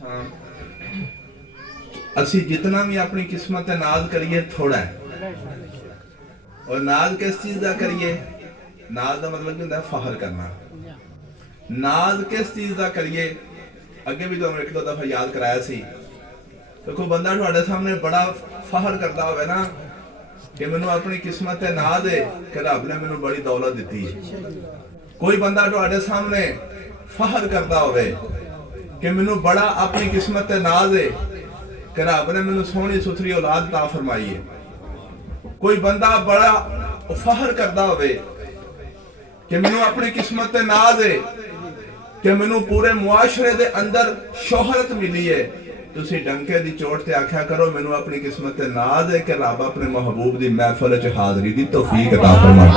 हाँ, असी जितना भी अपनी किस्मत नाज करिए थोड़ा है। और नाज किस चीज का करिए? नाज का मतलब होता है फखर करना। नाज किस चीज का करिए? अगे भी तो एक दो दफा याद कराया सी। तो कोई बंदा तुहाडे सामने बड़ा फखर करता हो ना कि मैनू अपनी किस्मत नाज है कि रब ने मैनू बड़ी दौलत दी है। कोई बंदा तुहाडे सामने फखर करता हो कि मैनू बड़ा अपनी किस्मत नाज है कि रब ने मैनू सोहनी सुथरी औलाद अता फरमाई है। कोई बंदा बड़ा फखर करता हो कि मैनू अपनी किस्मत नाज है कि मैनू पूरे मुआशरे दे अंदर शोहरत मिली है। तुसी डंके दी चोट ते आख्या करो मैनू अपनी किस्मत नाज है कि रब अपने महबूब दी महफिल च हाज़री दी तौफीक अता फरमाए।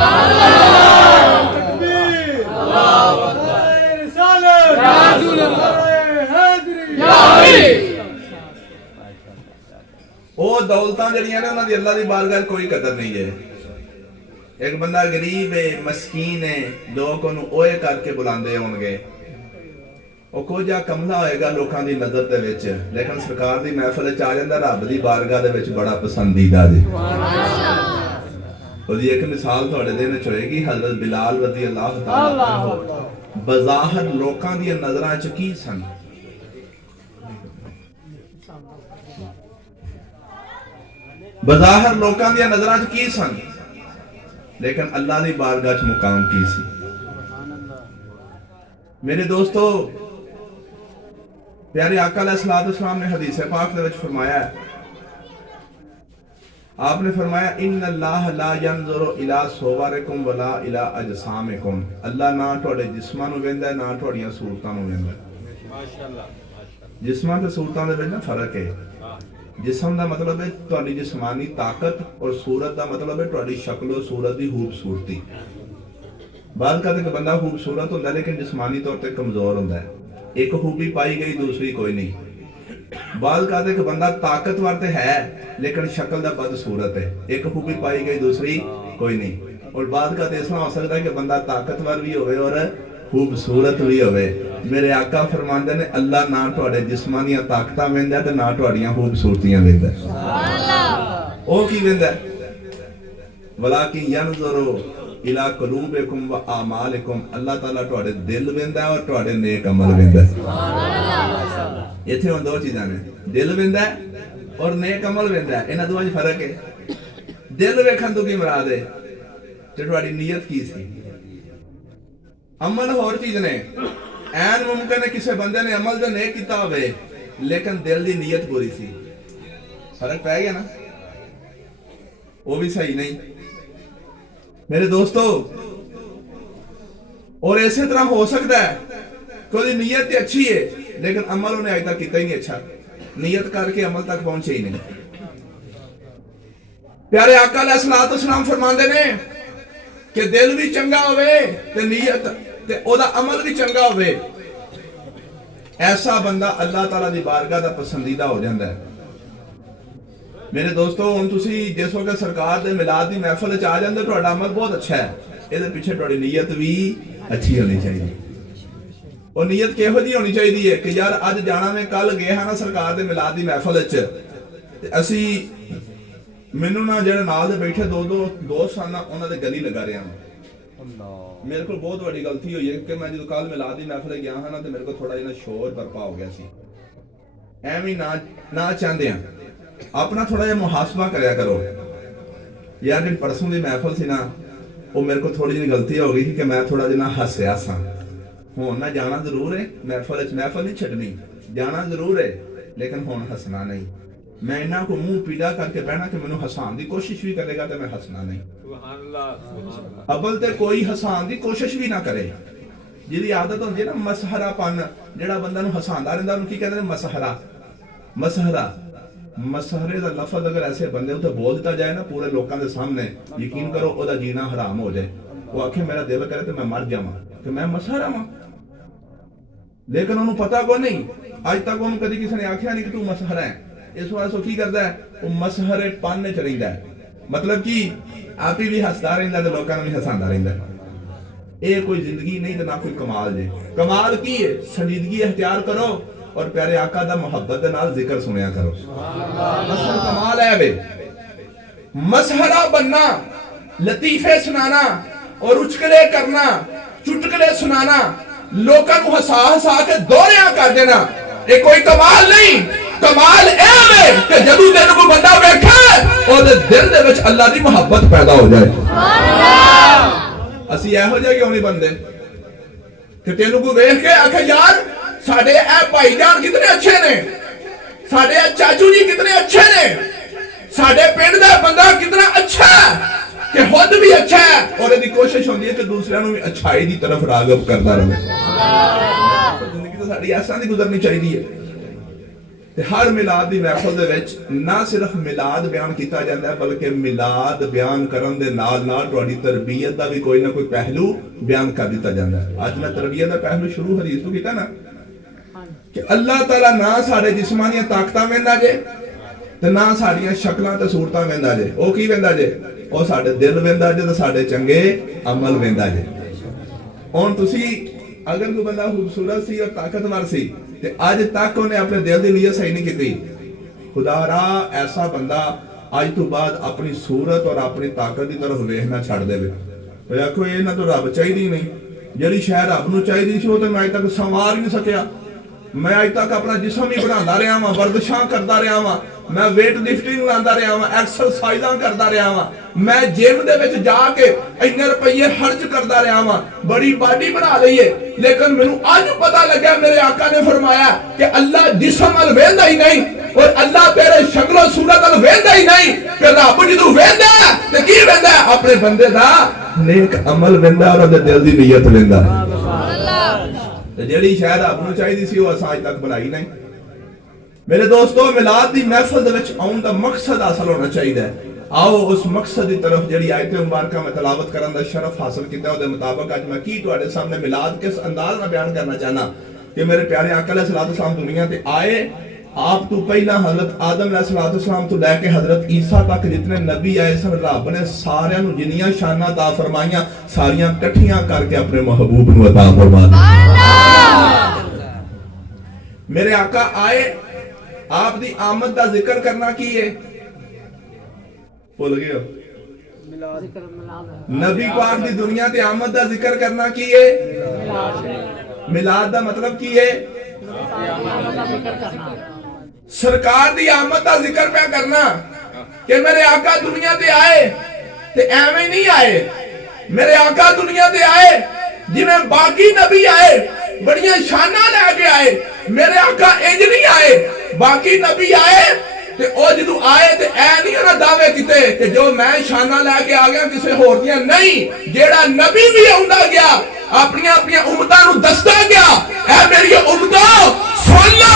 ओ दौलतां जड़ियां ने उन्हां दी अल्लाह दी बारगाह कोई कदर नहीं है। एक बंदा गरीब है, मस्कीन है, लोग ओनू ओए करके बुलांदे होणगे, ਉਹ ਕੁਝ ਆ ਕਮਲਾ ਹੋਏਗਾ ਲੋਕਾਂ ਦੀ ਨਜ਼ਰ ਦੇ ਵਿੱਚ, ਲੇਕਿਨ ਸਰਕਾਰ ਦੀ ਮਹਿਫਿਲ ਚ ਆ ਜਾਂਦਾ ਰੱਬ ਦੀ ਬਾਰਗਾਹ ਦੇ ਵਿੱਚ ਬੜਾ ਪਸੰਦੀਦਾ ਜੀ। ਉਹਦੀ ਇੱਕ ਮਿਸਾਲ ਤੁਹਾਡੇ ਦੇ ਵਿੱਚ ਹੋਏਗੀ ਹਜ਼ਰਤ ਬਿਲਾਲ ਰਜ਼ੀ ਅੱਲਾਹ ਤਾਲਾ ਅਨਹੂ ਬਜ਼ਾਹਰ ਲੋਕਾਂ ਦੀਆਂ ਨਜ਼ਰਾਂ ਚ ਕੀ ਸਨ? ਬਜ਼ਾਹਰ ਲੋਕਾਂ ਦੀਆਂ ਨਜ਼ਰਾਂ ਚ ਕੀ ਸਨ, ਲੇਕਿਨ ਅੱਲਾਹ ਦੀ ਬਾਰਗਾਹ ਚ ਮੁਕਾਮ ਕੀ ਸੀ? मेरे दोस्तों, प्यारे आका अलैहिस्सलाम ने हदीस पाक दे विच फरमाया है, आपने फरमाया इन्नल्लाह ला यंजुरु इला सुवरिकुम वला इला अजसामिकुम। अल्लाह ना तुहाडे जिस्मां नूं वेंदा ना तुहाडीआं सूरतां नूं वेंदा। माशाअल्लाह। जिस्मां ते सूरतां दे विच ना फर्क है। जिस्म दा मतलब है तुहाडी जिस्मानी ताकत और सूरत दा मतलब है तुहाडी शक्लो सूरत दी खूबसूरती। बाद का एक बंदा खूबसूरत होता है लेकिन जिस्मानी तौर पर कमजोर होता है। एक खूबी पाई गई दूसरी कोई नहीं। बाद का एक बंदा ताकतवर तो है लेकिन शक्ल दा बदसूरत है। एक खूबी पाई गई दूसरी कोई नहीं। और बाद का ऐसा हो सकता है कि बंदा ताकतवर भी होवे और खूबसूरत भी होवे। मेरे आका फरमांदे ने अल्लाह ना तुहाडे जिस्मानी ताकतां वेंदा ते ना तुहाडीआं खूबसूरतियां वेंदा। सुभान अल्लाह। ओ की वेंदा? वलाकिन यनज़ुरु इला कुलूबिकुम व आमालिकुम। अल्लाह ताला तुहाडे दिल वेंदा और तुहाडे नेक अमल वेंदा। सुभान अल्लाह। इत्थे हुण दो चीज़ां ने, दिल वेंदा और नेक अमल वेंदा। इन्हां दोवां च फर्क है। दिल वेखण तो की मुराद है ते तुहाडी नीयत की सी। अमल होर चीज़ ने। ऐन मुमकिन है किसी बंदे ने अमल तो नेक कीता होवे लेकिन दिल दी नीयत बुरी सी। फर्क पै गया ना? वो भी सही नहीं मेरे दोस्तों। और इसी तरह हो सकता है कोई नीयत अच्छी है लेकिन अमल उन्हें अज तक किया ही नहीं अच्छा। नीयत करके अमल तक पहुंचे ही नहीं। प्यारे आका अलैहिस्सलाम फरमाते ने कि दिल भी चंगा होवे ते नीयत ते ओदा अमल भी चंगा होवे, ऐसा बंदा अल्लाह ताला दी बारगाह दा पसंदीदा हो जाता है। मेरे दोस्तों, हम तुसी जिस वक्त सरकार दे मिलाद दी महफिल च आ जांदे तुहाडा अमल बहुत अच्छा है, इहदे पीछे तुहाडी नीयत भी अच्छी होनी चाहिए। और नीयत किहो जी होनी चाहिए है कि यार अज जाना मैं कल गया हाँ ना सरकार दे मिलाद दी महफिल च ते असी मैनू ना जेहड़े नाल दे बैठे दो दोस्त सन उन्हां दे गली लगा रहा हूं। मेरे को बहुत बड़ी गलती हुई है कि मैं जो कल मिलाद दी महफिल गया हाँ ना तो मेरे को थोड़ा जिहा शोर बरपा हो गया सी। एवं ना चाहते हैं अपना थोड़ा जिहा मुहासबा करया करो। यार जिन परसों की महफिल सी ना वो मेरे को थोड़ी जी गलती हो गई कि मैं थोड़ा जिहा हसया सा। हुण मैं जाना जरूर है महफिल नहीं छड्डनी, जाना जरूर है लेकिन हुण हसना नहीं। मैं इन्हां को मुंह पीड़ा करके बहना कि मैनूं हसाउण की कोशिश भी करेगा तो मैं हसना नहीं। सुभान अल्लाह। अव्वल ते कोई हसाउण की कोशिश भी ना करे। जिहदी आदत होंदी है ना मसहरापन, जिहड़ा बंदा नूं हसांदा रहिंदा उहनूं की कहंदे ने मसहरा। मसहरे का लफज अगर ऐसे बंदे उते बोल दिता जाए ना पूरे लोगों के सामने, यकीन करो ओदा जीना हराम हो जाए। वो आखे मेरा दिल करे तो मैं मर जावां कि मैं मसहरा वां, लेकिन उन्होंने पता को नहीं। अज तक उन्होंने कभी किसी ने आख्या नहीं कि तू मसहरा है। इस वास्ते की करता है वो मसहरे पाने च रहिंदा है, मतलब कि आप ही भी हसदा रहिंदा ते लोकां नूं भी हसांदा रहिंदा। ये कोई जिंदगी नहीं तो ना कोई कमाल जे। कमाल की है? संजीदगी इख्तियार करो और प्यारे आका दा मुहब्बत दे नाल जिक्र सुनिया करो। असल कमाल है वे मसहरा बनना, लतीफे सुनाना और उचकले करना, चुटकले सुनाना, लोगों को हसा हसा के दौरिया कर देना, ये कोई कमाल नहीं। कमाल है कि जदू तेन को बंदा बैठे और दिल दे विच अल्लाह दी मुहब्बत पैदा हो जाए। असी इहो जिहे क्यों नहीं बनते कि तेन को वेख के आखे यार साडे ए भाईजान कितने अच्छे ने, साडे ए चाचू जी कितने अच्छे ने, साडे पिंड दा बंदा कितना अच्छा है कि खुद भी अच्छा है और यदि कोशिश होती है कि दूसरों भी अच्छाई की तरफ रागब करता रहे। जिंदगी तो साडी ऐसा नहीं गुजरनी चाहिए। हर मिलाद की महफिल दे विच ना सिर्फ मिलाद बयान किया जाता है बल्कि मिलाद बयान करन दे नाल नाल तुहाडी तरबियत का भी कोई ना कोई पहलू बयान कर दिता जाता है। आज मैं तरबियत का पहलू शुरू हदीस तो किया ना कि अल्लाह ताला ना साडे जिस्मानी ताकतां वेंदा जे ते ना साडियां शक्लां ते सूरतां वेंदा जे, ओ की वेंदा जे, ओ साडे दिल वेंदा जे ते साडे चंगे अमल वेंदा जे। हुण तुसी अगर कोई बंदा खूबसूरत सी और ताकतवर सी ते अज तक उन्हें अपने दिल की नीयत सही नहीं की, खुदारा ऐसा बंदा अज तो बाद अपनी सूरत और अपनी ताकत की तरफ वेखना छड़ देवे। आखो ये ना तो रब चाहिए नहीं, जी शह रब नूं चाहिए सी वो तो मैं अज तक संवार ही नहीं सकिया। मैं अज तक अपना जिसम ही बनाता रहा वां, वर्जिशां करता रहा वां, मैं वेट लिफ्टिंग लांदा रहा वां, एक्सरसाइजां करता रहा वां, मैं जिम दे विच जाके इन्ने रुपये खर्च करता रहा वां, बड़ी बॉडी बना ली है, लेकिन मैनू अज पता लगा मेरे आका ने फरमाया कि अल्लाह जिसम अल वेंदा ही नहीं और अल्लाह तेरे शक्लो सूरत अल वेंदा ही नहीं। कि रब जदों वेंदा ते की वेंदा अपने बंदे दा नेक अमल वेंदा और दिल दी नीयत वेंदा। जेड़ी शायद रब नूं चाहिदी सी वो असां अज तक बनाई नहीं। मेरे दोस्तों मिलाद दी महफिल दे विच आउण दा मकसद हासिल होना चाहिए। आओ उस मकसद की तरफ जी आयत मुबारक में तलावत करने का शरफ हासिल किया उसके मुताबिक अज मैं की तुहाडे सामने मिलाद किस अंदाज में बयान करना चाहना कि मेरे प्यारे आका अलैहिस्सलाम दुनिया ते आए। आप तो पहला हजरत आदम अलैहिस्सलाम तो लैके हजरत ईसा तक जितने नबी आए सन रब ने सारियां नूं जिन्नियां शानां अता फरमाइयां सारियां इकट्ठियां करके अपने महबूब नूं अता फरमा दी। मेरे आका आए, आप दी आमद का जिक्र करना की है, भूल गए हो? नबी पाक दी दुनिया ते आमद का जिक्र करना की है, मिलाद का मतलब की है, सरकार दी आमद का जिक्र पे करना कि मेरे आका दुनिया ते आए ते एवें नहीं आए। मेरे आका दुनिया ते आए जिवें बाकी नबी आए बड़ियां शाना लेके आए, मेरे आका इंज नहीं आए। बाकी नबी आए ते ओ जदों आए ते ऐ नहीं उन्हां दावे कीते कि जो मैं शाना लेके आ गया किसी होर दियां नहीं। जेड़ा नबी भी आउंदा गया अपनी अपनी उम्मतां नूं दसदा गया ऐ मेरी उम्मतां सुन लो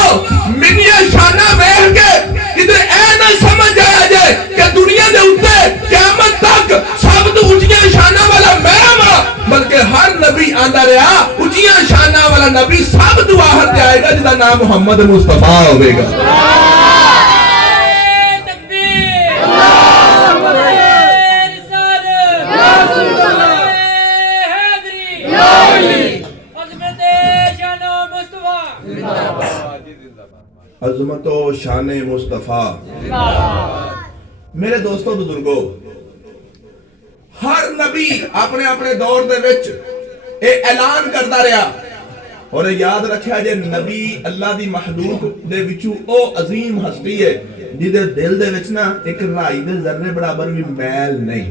मेरियां शाना वेख के किते ऐ ना समझ आया जे कि दुनिया दे उत्ते क़यामत तक सब तो ऊंचियां शाना वाला मैं हां, बल्कि हर नबी आंदा रहा ऊंचियां शाना वाला नबी सब तो आखिर ते आएगा जिसदा नाम मुहम्मद मुस्तफा होवेगा। अज़मतो शान मुस्तफा। मेरे दोस्तों बुजुर्गों, हर नबी अपने अपने दौर दे विच ए ऐलान करता रहा और याद रखा जे नबी अल्लाह दी महलूक दे विचों ओ अजीम हस्ती है जिहदे दिल दे विच ना एक राई दे जर्रे बराबर भी मैल नहीं।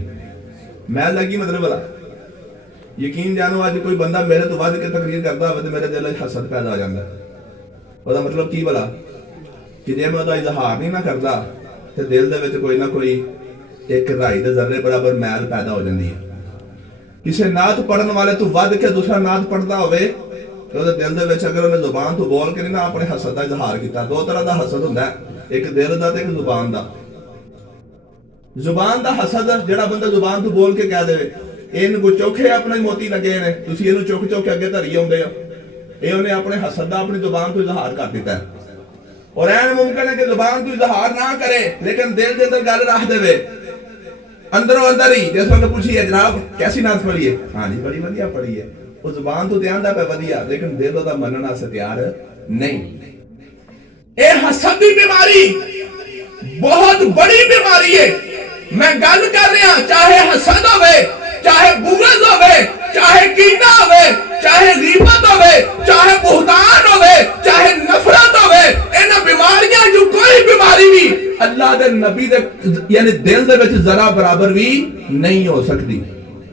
मैल लगी मतलब भला यकीन जानो आज कोई बंदा मेरे तो वध के तकरीर करता हो तो मेरे दिल में हसद पैदा हो जाता है। ਉਹਦਾ मतलब की भला कि जे मैं ਉਹਦਾ इजहार नहीं ना करता तो दिल दे विच कोई ना कोई एक राई दे जर्रे बराबर मैल पैदा हो जाती है। किसी नात पढ़न वाले तो वध के दूसरा नात पढ़ता होवे तो ਉਹਦੇ दिल दे विच अगर उन्हें जुबान तो बोल के नहीं ना अपने हसद का इजहार किया। दो तरह का हसद हुंदा है, एक दिल का ते एक जुबान का। जुबान का हसद जिहड़ा बंदा जुबान तो बोल के कह देवे इन को चौखे अपने मोती लगे ने तुसीं इहनूं चुक चुक के अगे धरी आउंदे हो, ये उन्हें अपने हसद का अपनी जुबान तो इजहार कर दिता है। और ऐन मुमकिन है कि जुबान तो इजहार ना करे लेकिन दिल के अंदर गल रख देवे अंदरों अंदर ही। जिस वक्त पूछिए जनाब कैसी नात पढ़ी है, हाँ जी बड़ी वधिया पढ़ी है, वो जुबान तो आंदा पे वधिया लेकिन दिल ओदा मनण वास्ते तैयार नहीं। हसद की बीमारी बहुत बड़ी बीमारी है। मैं गल कर रहा, चाहे हसद होवे, चाहे बुग़्ज़ होवे, चाहे कीना होवे, चाहे गीबत होवे, चाहे बुहतान होवे, चाहे नफरत होवे, इन बीमारियां जो कोई बीमारी भी अल्लाह दे नबी दे यानी दिल दे विच जरा बराबर भी नहीं हो सकती,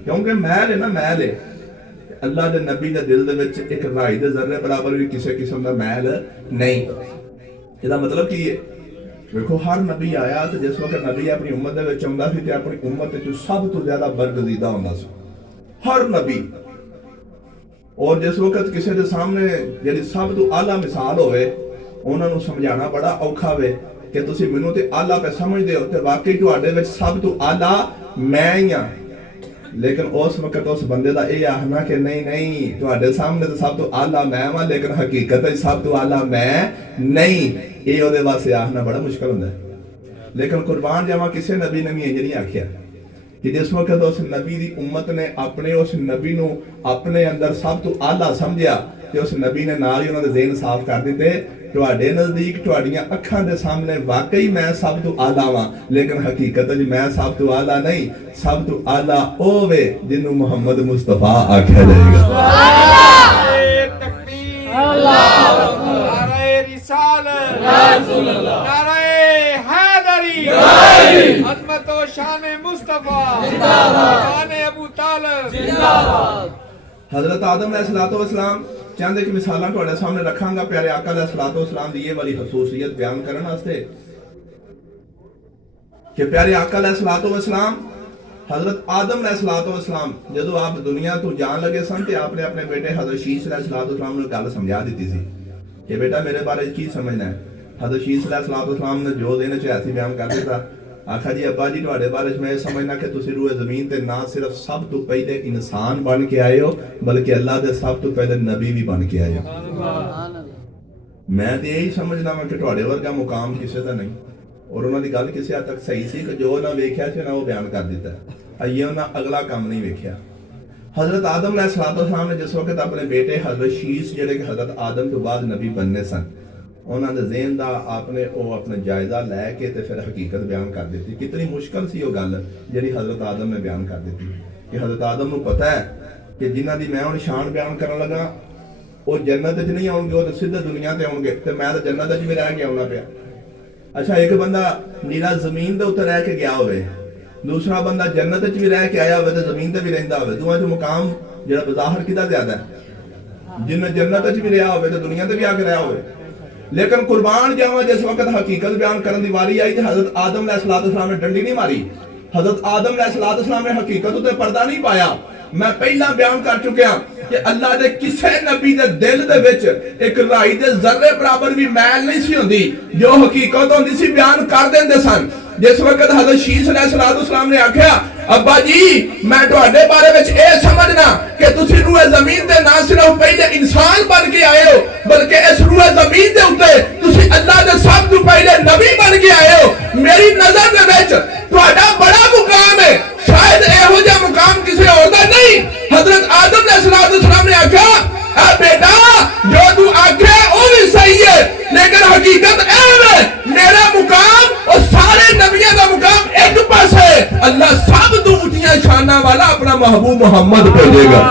क्योंकि मैल है ना, मैल है। अल्लाह दे नबी दे दिल दे विच एक राई दे जर्रे बराबर भी किसी किस्म का मैल नहीं। इसदा मतलब की है, देखो हर नबी आया तो जिस वक्त नबी अपनी उम्मत दे विच आउंदा सी ते अपनी उम्मत विच सब तो ज्यादा बरगजीदा हुंदा सी हर नबी। और जिस वक्त किसी के सामने जिहड़ी सब तो आला मिसाल होवे, उन्हां नूं समझाना बड़ा औखा वे कि तुसीं मैनूं ते आला पे समझदे हो, ते वाकई तुहाडे विच सब तो आला मैं ही हां। लेकिन उस वक्त उस बंदे का यह आखना कि नहीं नहीं तुहाडे सामने तो सब तो आला मैं वां, लेकिन हकीकत सब तो आला मैं नहीं, ये ਉਹਦੇ वास्ते आखना बड़ा मुश्किल होता है। लेकिन कुर्बान जावा किसी नबी ने भी इंज नहीं आख्या कि जिस वक्त उस नबी की उम्मत ने अपने उस नबी नूं अपने अंदर सब तो आला समझिया ते उस नबी ने नाल ही उन्हां दे ज़हन साफ कर दिते, तुहाडे नज़दीक तुहाडीआं अखां दे सामने वाकई मैं सब तो आला वां, लेकिन हकीकत च मैं सब तो आला नहीं। सब तो आला ओ वे जिन्नू मुहम्मद मुस्तफा आख्या जाएगा। हजरत आदम अलैहिस्सलाम चंद एक मिसालां तुहाडे सामने रखांगा प्यारे आका अलैहिस्सलाम दी ये वाली खसूसियत बयान करन वास्ते कि प्यारे आका अलैहिस्सलाम हजरत आदम अलैहिस्सलाम जदों आप दुनिया तो जान लगे सन ते आपने अपने बेटे हजरत शीश अलैहिस्सलाम नूं गल समझा दी सी कि बेटा मेरे बारे की समझना है। हजरत शीश अलैहिस्सलाम ने जो दिन च ऐसी बयान कर दिता, आखा जी अब्बा जी तुहाडे बारे मैं समझना कि तुसीं रूए ज़मीन ते ना सिर्फ सब तो पहले इंसान बन के आए हो, बल्कि अल्लाह दे सब तो पहले नबी भी बन के आए हो। मैं तो यही समझदा वां कि तुहाडे वर्गा मुकाम किसी का नहीं। और उन्होंने गल किसी हद तक सही सी कि जो ना वेख्या सी ना वो बयान कर दिता, ये उन्हें अगला काम नहीं वेख्या। हजरत आदम अलैहिस्सलाम ने जिस वक्त अपने बेटे हजरत शीश जिहड़े कि हजरत आदम तो बाद नबी बनने सन, उन्होंने ज़हन का आपने वो अपना जायजा लैके ते फिर हकीकत बयान कर दी। कितनी मुश्किल सी वो गल जिहड़ी हजरत आदम ने बयान कर दी कि हजरत आदम नूं पता है कि जिन्हां दी मैं हुण शान बयान करन लगा वो जन्नत च नहीं आउणगे, वो तो सीधे दुनिया ते आउणगे ते मैं तो जन्नत च भी रह के आउणा पिया। अच्छा एक बंदा नीला जमीन दे उत्ते रह के गया होवे, दूसरा बंदा जन्नत च भी रह के आया होवे ते जमीन ते भी रहिंदा होवे, दोवां च मुकाम जिहड़ा बज़ाहिर किहदा ज़्यादा है? जिन्हें जन्नत च भी रहा होवे ते दुनिया ते भी आके रहा होवे। लेकिन कुर्बान जावा जिस वक्त हकीकत बयान करने की वारी आई तो हजरत आदम अलैहिस्सलाम ने डंडी नहीं मारी, हजरत आदम अलैहिस्सलाम ने हकीकत उत्ते पर्दा नहीं पाया। मैं पहला बयान कर चुकिया कि अल्लाह दे किसे नबी दे दिल दे विच एक राई दे जर्रे बराबर भी मैल नहीं सी हुंदी, जो हकीकत हुंदी सी बयान कर देंदे सन। जिस वक्त हजरत शीश अलैहिस्सलाम ने आख्या अब्बा जी मैं तुहाडे बारे विच ए समझना कि तुसीं रूए ज़मीन ते ना सिर्फ पहले इंसान बन के आए हो, बल्कि इस रूए ज़मीन दे उत्ते तुसीं अल्लाह दे सब तो पहले नबी बन के आए हो। मेरी नजर दे विच तुहाडा बड़ा मुकाम है, शायद इहो जिहा मुकाम किसी होर दा नहीं। हजरत आदम अलैहिस्सलाम ने आख्या ए बेटा जो तू आखे वो भी सही है, लेकिन हकीकत है मेरा मुकाम और सारे नबियों का मुकाम एक पास है। अल्लाह सब तो ऊंचियां शाना वाला अपना महबूब मोहम्मद भेजेगा।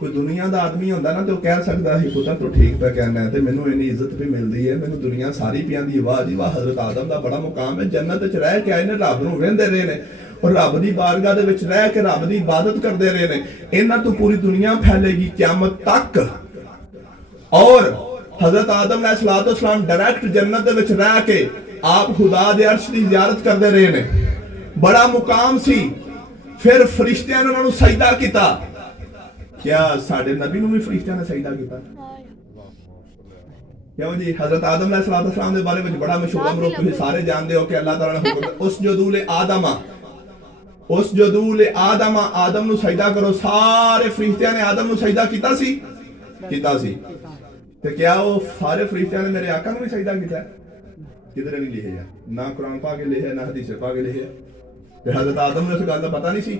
कोई दुनिया का आदमी होंदा ना तो कह सकता है पुत्र तू ठीक पे कहना है, मैनू इन्नी इज्जत भी मिलती है, मैनू दुनिया सारी पिया दी वाह जी वाह हजरत आदम का बड़ा मुकाम है, जन्नत च रह के आए ने, रब नूं वेंदे रहे ने और रब दी बारगाह दे विच रह के रब दी इबादत करते रहे ने। इन्हां तो पूरी दुनिया फैलेगी क़यामत तक। और हजरत आदम अलैहिस्सलाम डायरेक्ट जन्नत दे विच रह के आप खुदा दे अर्श दी ज़ियारत करते रहे ने, बड़ा मुकाम सी। फिर फरिश्तियां ने उन्होंने सजदा किया। क्या साडे नबी नूं भी फरिश्तियां ने सजदा किया? क्यों जी? हजरत आदम अलैहिस्सलाम के बारे में बड़ा मशहूर अमर तुसीं सारे जानते हो कि अल्लाह ताला ने हुक्म उसजुदू ले आदम आदम नूं सजदा करो। सारे फरिश्तियां ने आदम नूं सजदा कीता सी ते क्या वो सारे फरिश्तियां ने मेरे आका नूं भी सजदा कीता? किधर नहीं लिखे ना कुरान पाक लिखे ना हदीस पाक लिखे। ਤੇ ਹਜ਼ਰਤ ਆਦਮ ਨੂੰ ਇਸ ਗੱਲ ਦਾ ਪਤਾ ਨਹੀਂ ਸੀ।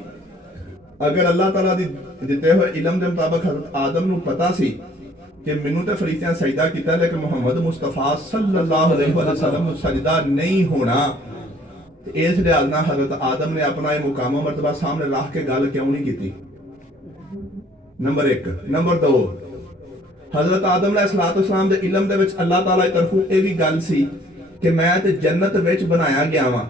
ਅਗਰ ਅੱਲਾਹ ਤਾਲਾ ਦੀ ਦਿੱਤੇ ਹੋਏ ਇਲਮ ਦੇ ਮੁਤਾਬਕ ਹਜ਼ਰਤ ਆਦਮ ਨੂੰ ਪਤਾ ਸੀ ਕਿ ਮੈਨੂੰ ਤੇ ਫਰਿਸ਼ਤਿਆਂ ਸਜਦਾ ਕੀਤਾ ਲੇਕਿਨ ਮੁਹੰਮਦ ਮੁਸਤਫਾ ਸੱਲੱਲਾਹੁ ਅਲੈहि ਵਸੱਲਮ ਨੂੰ ਸਜਦਾ ਨਹੀਂ ਹੋਣਾ, ਤੇ ਇਸ ਲਿਹਾਜ਼ ਨਾਲ ਹਜ਼ਰਤ ਆਦਮ ਨੇ ਆਪਣਾ ਇਹ ਮੁਕਾਮ ਮਰਤਬਾ ਸਾਹਮਣੇ ਰੱਖ ਕੇ ਗੱਲ ਕਿਉਂ ਨਹੀਂ ਕੀਤੀ? ਨੰਬਰ 1। ਨੰਬਰ 2, हजरत आदम अलैहिस्सलाम दे इलम दे विच अल्लाह ताला की तरफों ये भी गल सी कि मैं ते जन्नत विच बनाया गया वां,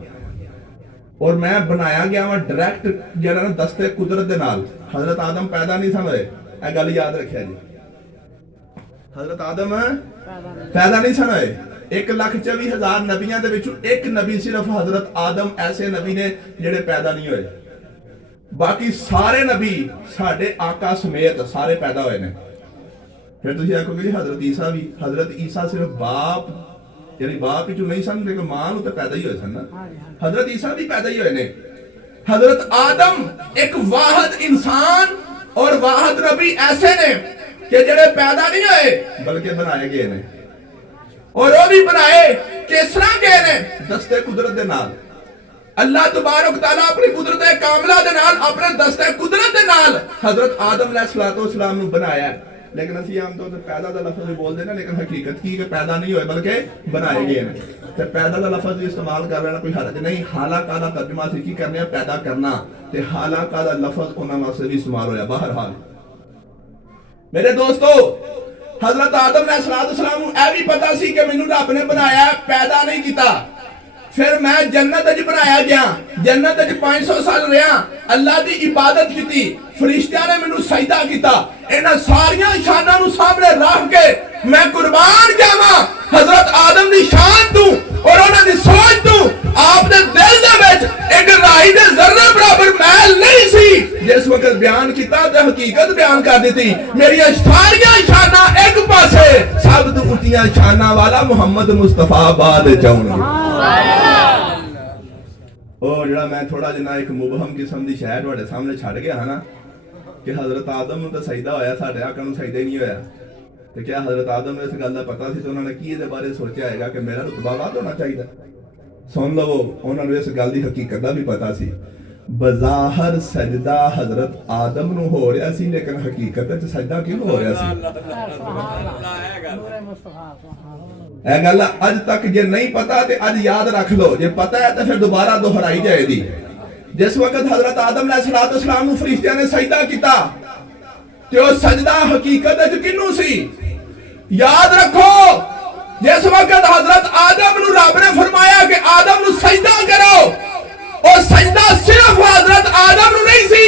और मैं बनाया गया वां डायरैक्ट जिहड़ा ना दस्ते कुदरत दे नाल। हजरत आदम पैदा नहीं सन होए, ये गल याद रखिया जी। हजरत आदम पैदा नहीं सन होए। 1,24,000 नबियां दे विचों एक नबी सिर्फ हजरत आदम ऐसे नबी ने जिहड़े पैदा नहीं होए, बाकी सारे नबी साडे आका समेत सारे पैदा होए ने। फिर तुम आखोगे जी हजरत ईसा सिर्फ बाप यानी बाप ही नहीं सन, लेकिन मां तो पैदा ही होए सन ना। हजरत ईसा भी पैदा ही होए ने। हजरत आदम एक वाहिद इंसान और वाहिद नबी ऐसे ने कि जेड़े पैदा नहीं होए बल्कि बनाए गए ने, और वो भी बनाए किस तरह गए ने? दस्ते कुदरत दे नाल। अल्लाह तबारक तआला अपनी कुदरत कामला दे नाल, अपने दस्ते कुदरत दे नाल हजरत आदम अलैहिस्सलाम नु बनाया। लेकिन असं आमतौर पर पैदा का लफ्ज बोलते हैं, लेकिन हकीकत की पैदा नहीं होए बल्कि बनाए गए हैं। तो पैदा का लफ्ज इस्तेमाल कर लेना कोई हरज नहीं। हालाका का तर्जुमा असीं की करने पैदा करना, ते हालाका का लफ्ज उन्हां वास्ते भी इस्तेमाल होया। बहरहाल मेरे दोस्तों, हजरत आदम अलैहिस्सलाम नूं यह भी पता सी कि मैनूं रब ने बनाया, पैदा नहीं किया। फिर मैं जन्नत च बनाया गया, जन्नत च 500 साल रहा, अल्लाह की इबादत की, फरिश्तियां ने मैनू सजदा किया। इन्हां सारियां शानां नूं सामने रख के मैं कुर्बान जावां हजरत आदम की शान तू और उन्हां दी सोच तू। आपने दिल दे विच एक राई दे जर्रे बराबर मैल नहीं सी। जिस वक्त बयान किया तो हकीकत बयान कर दी। मेरियां सारियां शानां एक पासे, सब तो उच्चियां शानां वाला मुहम्मद मुस्तफा बाद चाउणगे। और जड़ा मैं थोड़ा जिन्ना एक मुबहम किस्म की शह तुहाडे सामने छड़ गया है ना कि हजरत आदम नूं तां सजदा होया, साडे आका नूं सजदा ही नहीं होया। तो क्या हजरत आदम नूं इस गल दा पता सी? तो उन्होंने की इहदे बारे सोचा होगा कि मेरा रुतबा वध होना चाहिए? सुन लवो, उन्होंने इस गल की हकीकत का भी पता सी। बज़ाहिर सजदा हजरत आदम नूं हो रहा सी, लेकिन हकीकत च सजदा किहनूं हो रहा सी? यह गल अज तक जे नहीं पता तो अज याद रख लो, जे पता है तो फिर दोबारा दोहराई जाएगी। जिस वक्त हजरत आदम अलैहिस्सलाम नूं फरिश्तियां ने सजदा किया, तो सजदा हकीकत च किहनूं सी? याद रखो, जिस वक्त हजरत आदम नूं रब ने फरमाया कि आदम नूं सजदा करो, और सजदा सिर्फ हजरत आदम नूं नहीं सी,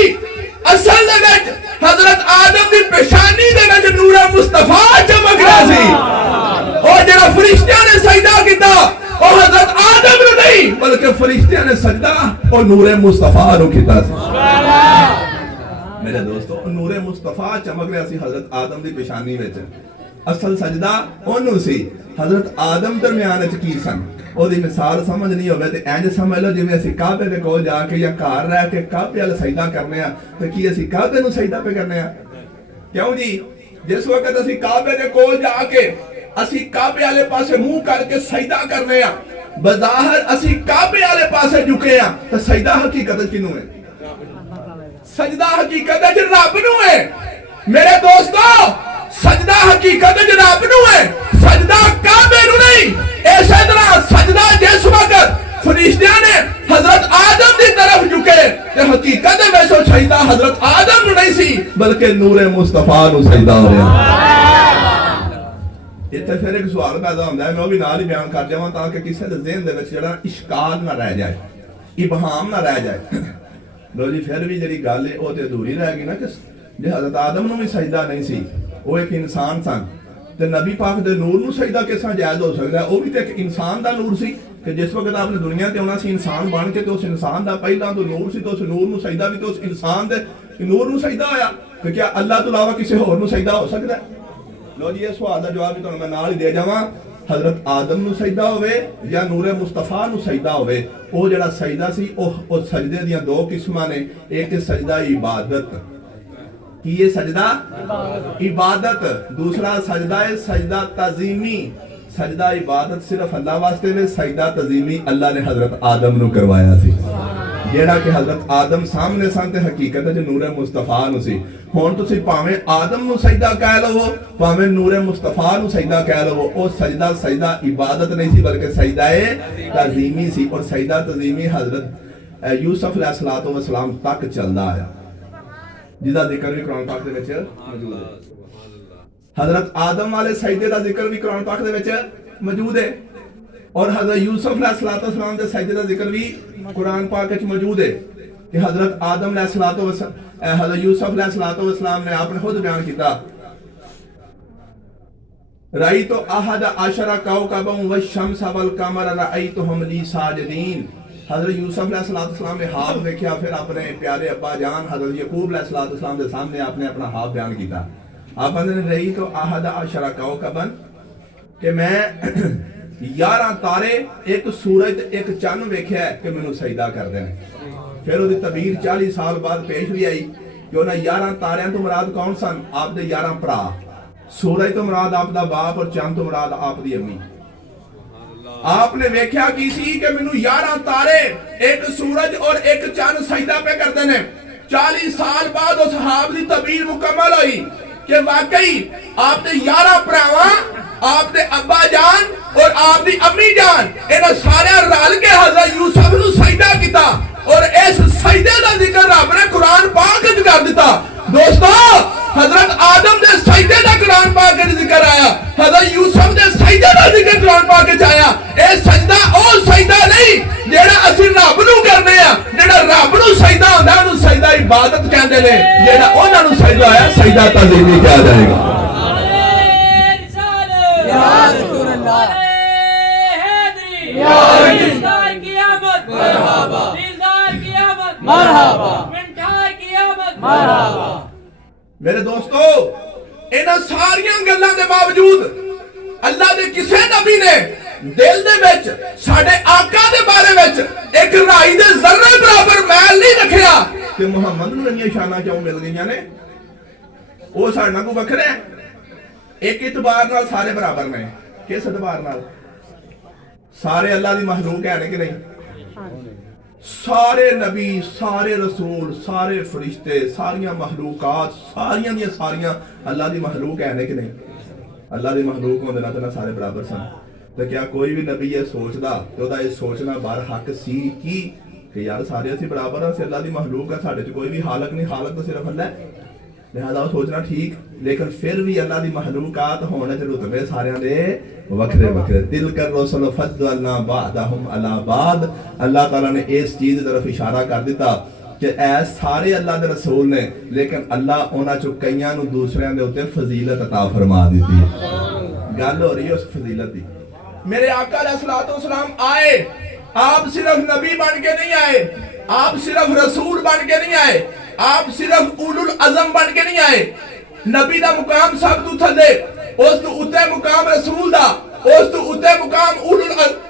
असल दे विच हजरत आदम दी पेशानी दे विच नूर मुस्तफा चमक रहा सी। और जेड़ा फरिश्तियां ने सजदा किया और हजरत आदम नूं नहीं बल्कि फरिश्तियां ने सजदा और नूर मुस्तफा नूं कीता सी। मेरे दोस्तों, नूर मुस्तफा चमक रहा सी हजरत आदम दी पेशानी विच। असल सजदा ओनू सी, हजरत आदम दरमियान च की सन। ओदी मिसाल समझ नहीं होवे ते इंज समझ लो जिवें असीं काबे दे कोल जाके या घर रह के काबे वाल सजदा करने आ, ते की असीं काबे नूं सजदा पे करने आ? क्यों जी? जिस वक्त असीं काबे दे कोल जाके असीं काबे वाले पासे मुंह करके सजदा करने आ, बज़ाहिर असीं काबे वाले पासे झुके आ, ते सजदा हकीकत किनू है? सजदा हकीकत च रब नूं है। मेरे दोस्तों, सजदा हकीकत च रब नूं है, सजदा काबे नूं नहीं। इस तरह सजदा जिस वक्त फरिश्तियां ने हजरत आदम की तरफ झुके, ते हकीकत में सो सजदा हजरत आदम नूं नहीं सी बल्कि नूरे मुस्तफा नूं सजदा हो रहा। इत्थे फिर एक सवाल पैदा होंदा है, मैं भी नाल ही बयान कर जावां ताकि किसी दे ज़हन दे विच जिहड़ा इश्काल ना रह जाए, इबहाम ना रह जाए। लो जी, फिर भी जिहड़ी गल है वो ते अधूरी रह गई ना कि जे हजरत आदम नूं भी सजदा नहीं सी, वो एक इंसान सन, ते नबी पाक दे नूर नूं सजदा किस तरह जायज़ हो सकदा है? वो भी तो एक इंसान दा नूर सी कि जिस वक्त आपने दुनिया ते आना सी इंसान बन के, तो उस इंसान दा पहला तो नूर सी, तो उस नूर नूं सजदा भी तो उस इंसान दे नूर नूं सजदा होया। कि क्या अल्लाह तो अलावा किसी होर नूं सजदा हो सकदा है? लो जी, ये सवाल का जवाब भी तुहानूं मैं नाल ही दे जावां। हजरत आदम नूं सजदा होवे या नूरे मुस्तफा नूं सजदा होवे, वो जिहड़ा सजदा सी वो सजदे दीयां दो किस्मां ने। एक सजदा इबादत, कि ये सजदा इबादत, दूसरा सजदा है सजदा तज़ीमी। सजदा इबादत सिर्फ अल्लाह वास्ते में, सजदा तज़ीमी अल्लाह ने हजरत आदम नूं करवाया सी। ਜਿਹੜਾ ਕਿ ਹਜ਼ਰਤ ਆਦਮ ਸਾਹਮਣੇ ਸਨ ਤੇ ਹਕੀਕਤ ਵਿੱਚ ਨੂਰ ਮੁਸਤਫਾ ਨੂੰ ਸੀ। ਹੁਣ ਤੁਸੀਂ ਭਾਵੇਂ ਆਦਮ ਨੂੰ ਸਜਦਾ ਕਹਿ ਲਵੋ, ਭਾਵੇਂ ਨੂਰ ਮੁਸਤਫਾ ਨੂੰ ਸਜਦਾ ਕਹਿ ਲਵੋ, ਉਹ ਸਜਦਾ ਇਬਾਦਤ ਨਹੀਂ ਸੀ ਬਲਕਿ ਸਜਦਾ ਤਾਜ਼ੀਮੀ ਸੀ। ਔਰ ਸਜਦਾ ਤਾਜ਼ੀਮੀ हजरत यूसुफ अलैहिस्सलाम तक चलता आया, जिसका जिक्र भी कुरान पाक दे विच मौजूद है। हजरत आदम वाले सजदे का जिक्र भी कुरान पाक दे विच मौजूद है और हजरत यूसुफ अलैहिस्सलाम के सजदे का जिक्र भी कुरान पाक विच मौजूद है कि हजरत आदम हजरत यूसुफ अलैहिस्सलाम ने आपने खुद बयान किया, रई तो अहद अशरा कौकबन व शम्स वल कमर रअयतुहुम ली साजिदीन। हजरत यूसुफ अलैहिस्सलाम ने हाथ देखा, फिर अपने प्यारे अब्बा जान हजरत यकूब अलैहिस्सलाम के सामने आपने अपना हाथ बयान किया। आप ने रही तो अहद अशरा कौकबन कि मैं 11 तारे, एक सूरज, एक चंद वेख्या कि मैनू सजदा करदे ने। फिर उसकी तबीर 40 साल बाद पेश भी आई कि उन्हें 11 तारियां तो मुराद कौन सन? आपके 11 भरा। सूरज तो मुराद आपका बाप और चंद तो मुराद आपकी अम्मी। आपने वेख्या की सी कि मैनू 11 तारे, एक सूरज और एक चंद सजदा पे करते ने। 40 साल बाद उस हाब की तबीर मुकम्मल हुई कि वाकई आपने 11 भरावां, आपने अब्बा जान और आपकी अम्मी जान, इन्हां सारे रल के हजरत यूसुफ नू सजदा किया और इस सजदे का जिक्र रब ने कुरान पाक विच कर दिता। दोस्तों, हजरत आदम के सजदे का कुरान पाक विच जिक्र आया, हजरत यूसुफ के सजदे का जिक्र कुरान पाक विच आया। यह सजदा ओ सजदा नहीं जेड़ा असीं रब नू करने आ, जेड़ा रब नू सजदा हुंदा उहनू सजदा इबादत कहंदे ने, जेड़ा उहनां नू सजदा आया सजदा ताज़ीमी कहा जाएगा। या रसूल अल्लाह, या दिलदार क़यामत मरहबा, दिलदार क़यामत मरहबा, मिंठार क़यामत मरहबा। मेरे दोस्तों, इन्हां सारियां गल्लां दे बावजूद अल्लाह दे किसे नबी ने दिल दे विच साडे आका दे बारे विच एक राई दे जर्रे बराबर मैल नहीं रखिया कि मुहम्मद नूं इन्नियां शानां क्यों मिल गईयां ने। वो साडे नाल कोई वखरा है? एक इतबार नाल सारे बराबर ने। किस इतबार नाल? सारे अल्लाह दी महलूक है कि नहीं? सारे नबी, सारे रसूल, सारे फरिश्ते, सारियां महलूकात, सारियां दी सारियां अल्लाह दी महलूक है कि नहीं? अल्लाह दी महलूक होंदे नाल तां सारे बराबर सन। तो क्या कोई भी नबी ये सोचदा ते ओदा ये सोचना बार हक सी कि यार सारे असीं बराबर हां, अल्लाह दी महलूक है, साडे च कोई भी हालक नहीं, हालक तो सिर्फ अल्लाह है, लिहाजा सोचना ठीक। लेकिन फिर भी अल्लाह दी महलूकात होने च रुतबे सारियां दे वखरे वखरे। दिल कर रसूल फद्दलना बादहुम अला बाद। अल्लाह ताला ने इस चीज की तरफ इशारा कर दिता कि ऐ सारे अल्लाह दे रसूल ने, लेकिन अल्लाह उन्हां चों कईयां नूं दूसरियां दे उत्ते फजीलत अता फरमा दी। गल हो रही है उस फजीलत दी। मेरे आका अलैहिस्सलातु वस्सलाम आए, आप सिर्फ नबी बन के नहीं आए, आप सिर्फ रसूल बन के नहीं आए, आप सिर्फ उलुल अज़म बन के नहीं आए। नबी दा मुकाम सब तो थले, उस तो उत्ते मुकाम रसूल दा, उस तो उत्ते मुकाम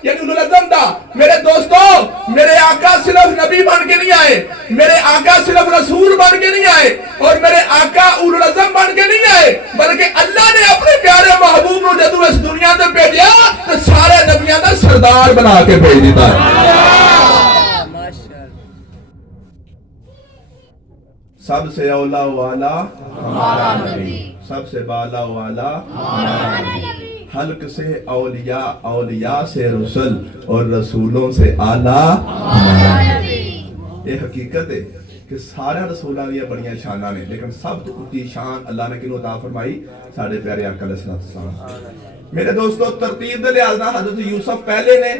यानी उलुल अज़म दा। मेरे दोस्तों, मेरे आका सिर्फ नबी बन के नहीं आए, मेरे आका सिर्फ रसूल बन के नहीं आए और मेरे आका उलुल अज़म बन के नहीं आए, बल्कि अल्लाह ने अपने प्यारे महबूब को जदों इस दुनिया ते भेजा तो सारे नबियां दा सरदार बना के भेज दिता। सबसे औला वाला हमारा नबी, सबसे बाला वाला हमारा नबी, हल्क से औलिया, औलिया से रसूल और रसूलों से आला हमारा नबी। ये हकीकत है कि सारे रसूलों दी बड़ियां शानां ने, लेकिन सब तो ऊंची शान अल्लाह ने किन्नू अता फरमाई? साडे प्यारे आका अलैहिस्सलाम। मेरे दोस्तों, तरतीब दे लिहाज नाल हजरत यूसुफ पहले ने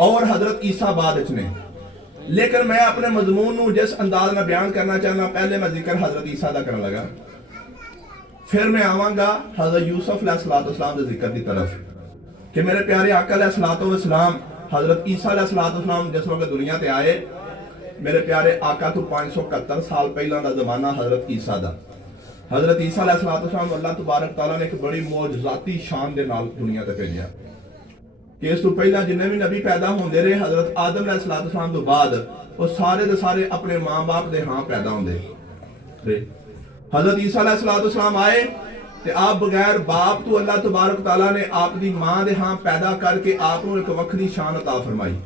और हजरत ईसा बाद विच ने, लेकिन मैं अपने मजमून नूं जिस अंदाज में बयान करना चाहना, पहले मैं जिक्र हजरत ईसा दा करन लगा, फिर मैं आवांगा हजरत यूसुफ अलैहिस्सलाम के जिक्र की तरफ कि मेरे प्यारे आका अलैहिस्सलाम हजरत ईसा अलैहिस्सलाम जिस वक्त दुनिया ते आए, मेरे प्यारे आका तो 571 साल पहला का जमाना हजरत ईसा दा। हजरत ईसा अलैहिस्सलाम अल्लाह तबारक तआला ने एक बड़ी मौजज़ाती शान दे नाल दुनिया ते भेजा कि इस तो पहला जिन्ने भी नबी पैदा होंदे रहे हजरत आदम अलैहिस्सलाम तो बाद वो सारे दे सारे अपने मां बाप दे हां पैदा होंदे रहे। हजरत ईसा अलैहिस्सलाम आए ते आप बगैर बाप तो अल्लाह तबारक तआला ने आपकी मां दे हां पैदा करके आप एक वखरी शान अता फरमाई।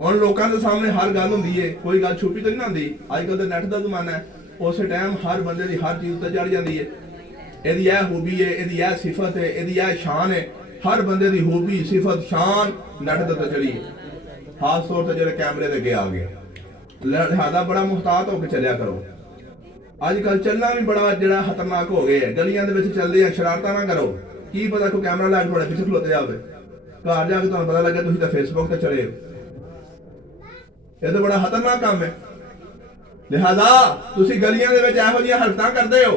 ਹੁਣ ਲੋਕਾਂ ਦੇ ਸਾਹਮਣੇ ਹਰ ਗੱਲ ਹੁੰਦੀ ਹੈ, ਕੋਈ ਗੱਲ ਛੁਪੀ ਤਾਂ ਨਹੀਂ ਹੁੰਦੀ। ਅੱਜ ਕੱਲ ਦਾ ਨੈਟ ਦਾ ਜ਼ਮਾਨਾ ਹੈ, ਉਸੇ ਟਾਈਮ ਹਰ ਬੰਦੇ ਦੀ ਹਰ ਚੀਜ਼ ਤੇ ਚੜ ਜਾਂਦੀ ਹੈ। ਇਹਦੀ ਇਹ ਖੂਬੀ ਹੈ, ਇਹਦੀ ਇਹ ਸਿਫਤ ਹੈ, ਇਹਦੀ ਇਹ ਸ਼ਾਨ ਹੈ। ਹਰ ਬੰਦੇ ਦੀ ਖੂਬੀ ਸਿਫਤ ਸ਼ਾਨ ਨੈਟ ਦੇ ਉੱਤੇ ਚੜੀ ਹੈ। ਖਾਸ ਤੌਰ ਤੇ ਜਿਹੜੇ ਕੈਮਰੇ ਦੇ ਅੱਗੇ ਆ ਗਏ, ਲਿਹਾਜ਼ਾ ਬੜਾ ਮੁਹਤਾਤ ਹੋ ਕੇ ਚੱਲਿਆ ਕਰੋ। ਅੱਜ ਕੱਲ ਚੱਲਣਾ ਵੀ ਬੜਾ ਜਿਹੜਾ ਖਤਰਨਾਕ ਹੋ ਗਿਆ ਹੈ। ਗਲੀਆਂ ਦੇ ਵਿੱਚ ਚੱਲਦੇ ਆ, ਸ਼ਰਾਰਤਾਂ ਨਾ ਕਰੋ। ਕੀ ਪਤਾ ਕੋਈ ਕੈਮਰਾ ਲਾ ਕੇ ਤੁਹਾਡੇ ਪਿੱਛੇ ਖਲੋਤੇ ਜਾਵੇ, ਘਰ ਜਾ ਕੇ ਤੁਹਾਨੂੰ ਪਤਾ ਲੱਗੇ ਤੁਸੀਂ ਤਾਂ ਫੇਸਬੁੱਕ ਤੇ ਚੜੇ ਹੋ। ਇਹ ਤਾਂ ਬੜਾ ਖਤਰਨਾਕ ਕੰਮ ਹੈ। ਲਿਹਾਜ਼ਾ ਤੁਸੀਂ ਗਲੀਆਂ ਦੇ ਵਿੱਚ ਇਹੋ ਜਿਹੀਆਂ ਹਰਕਤਾਂ ਕਰਦੇ ਹੋ,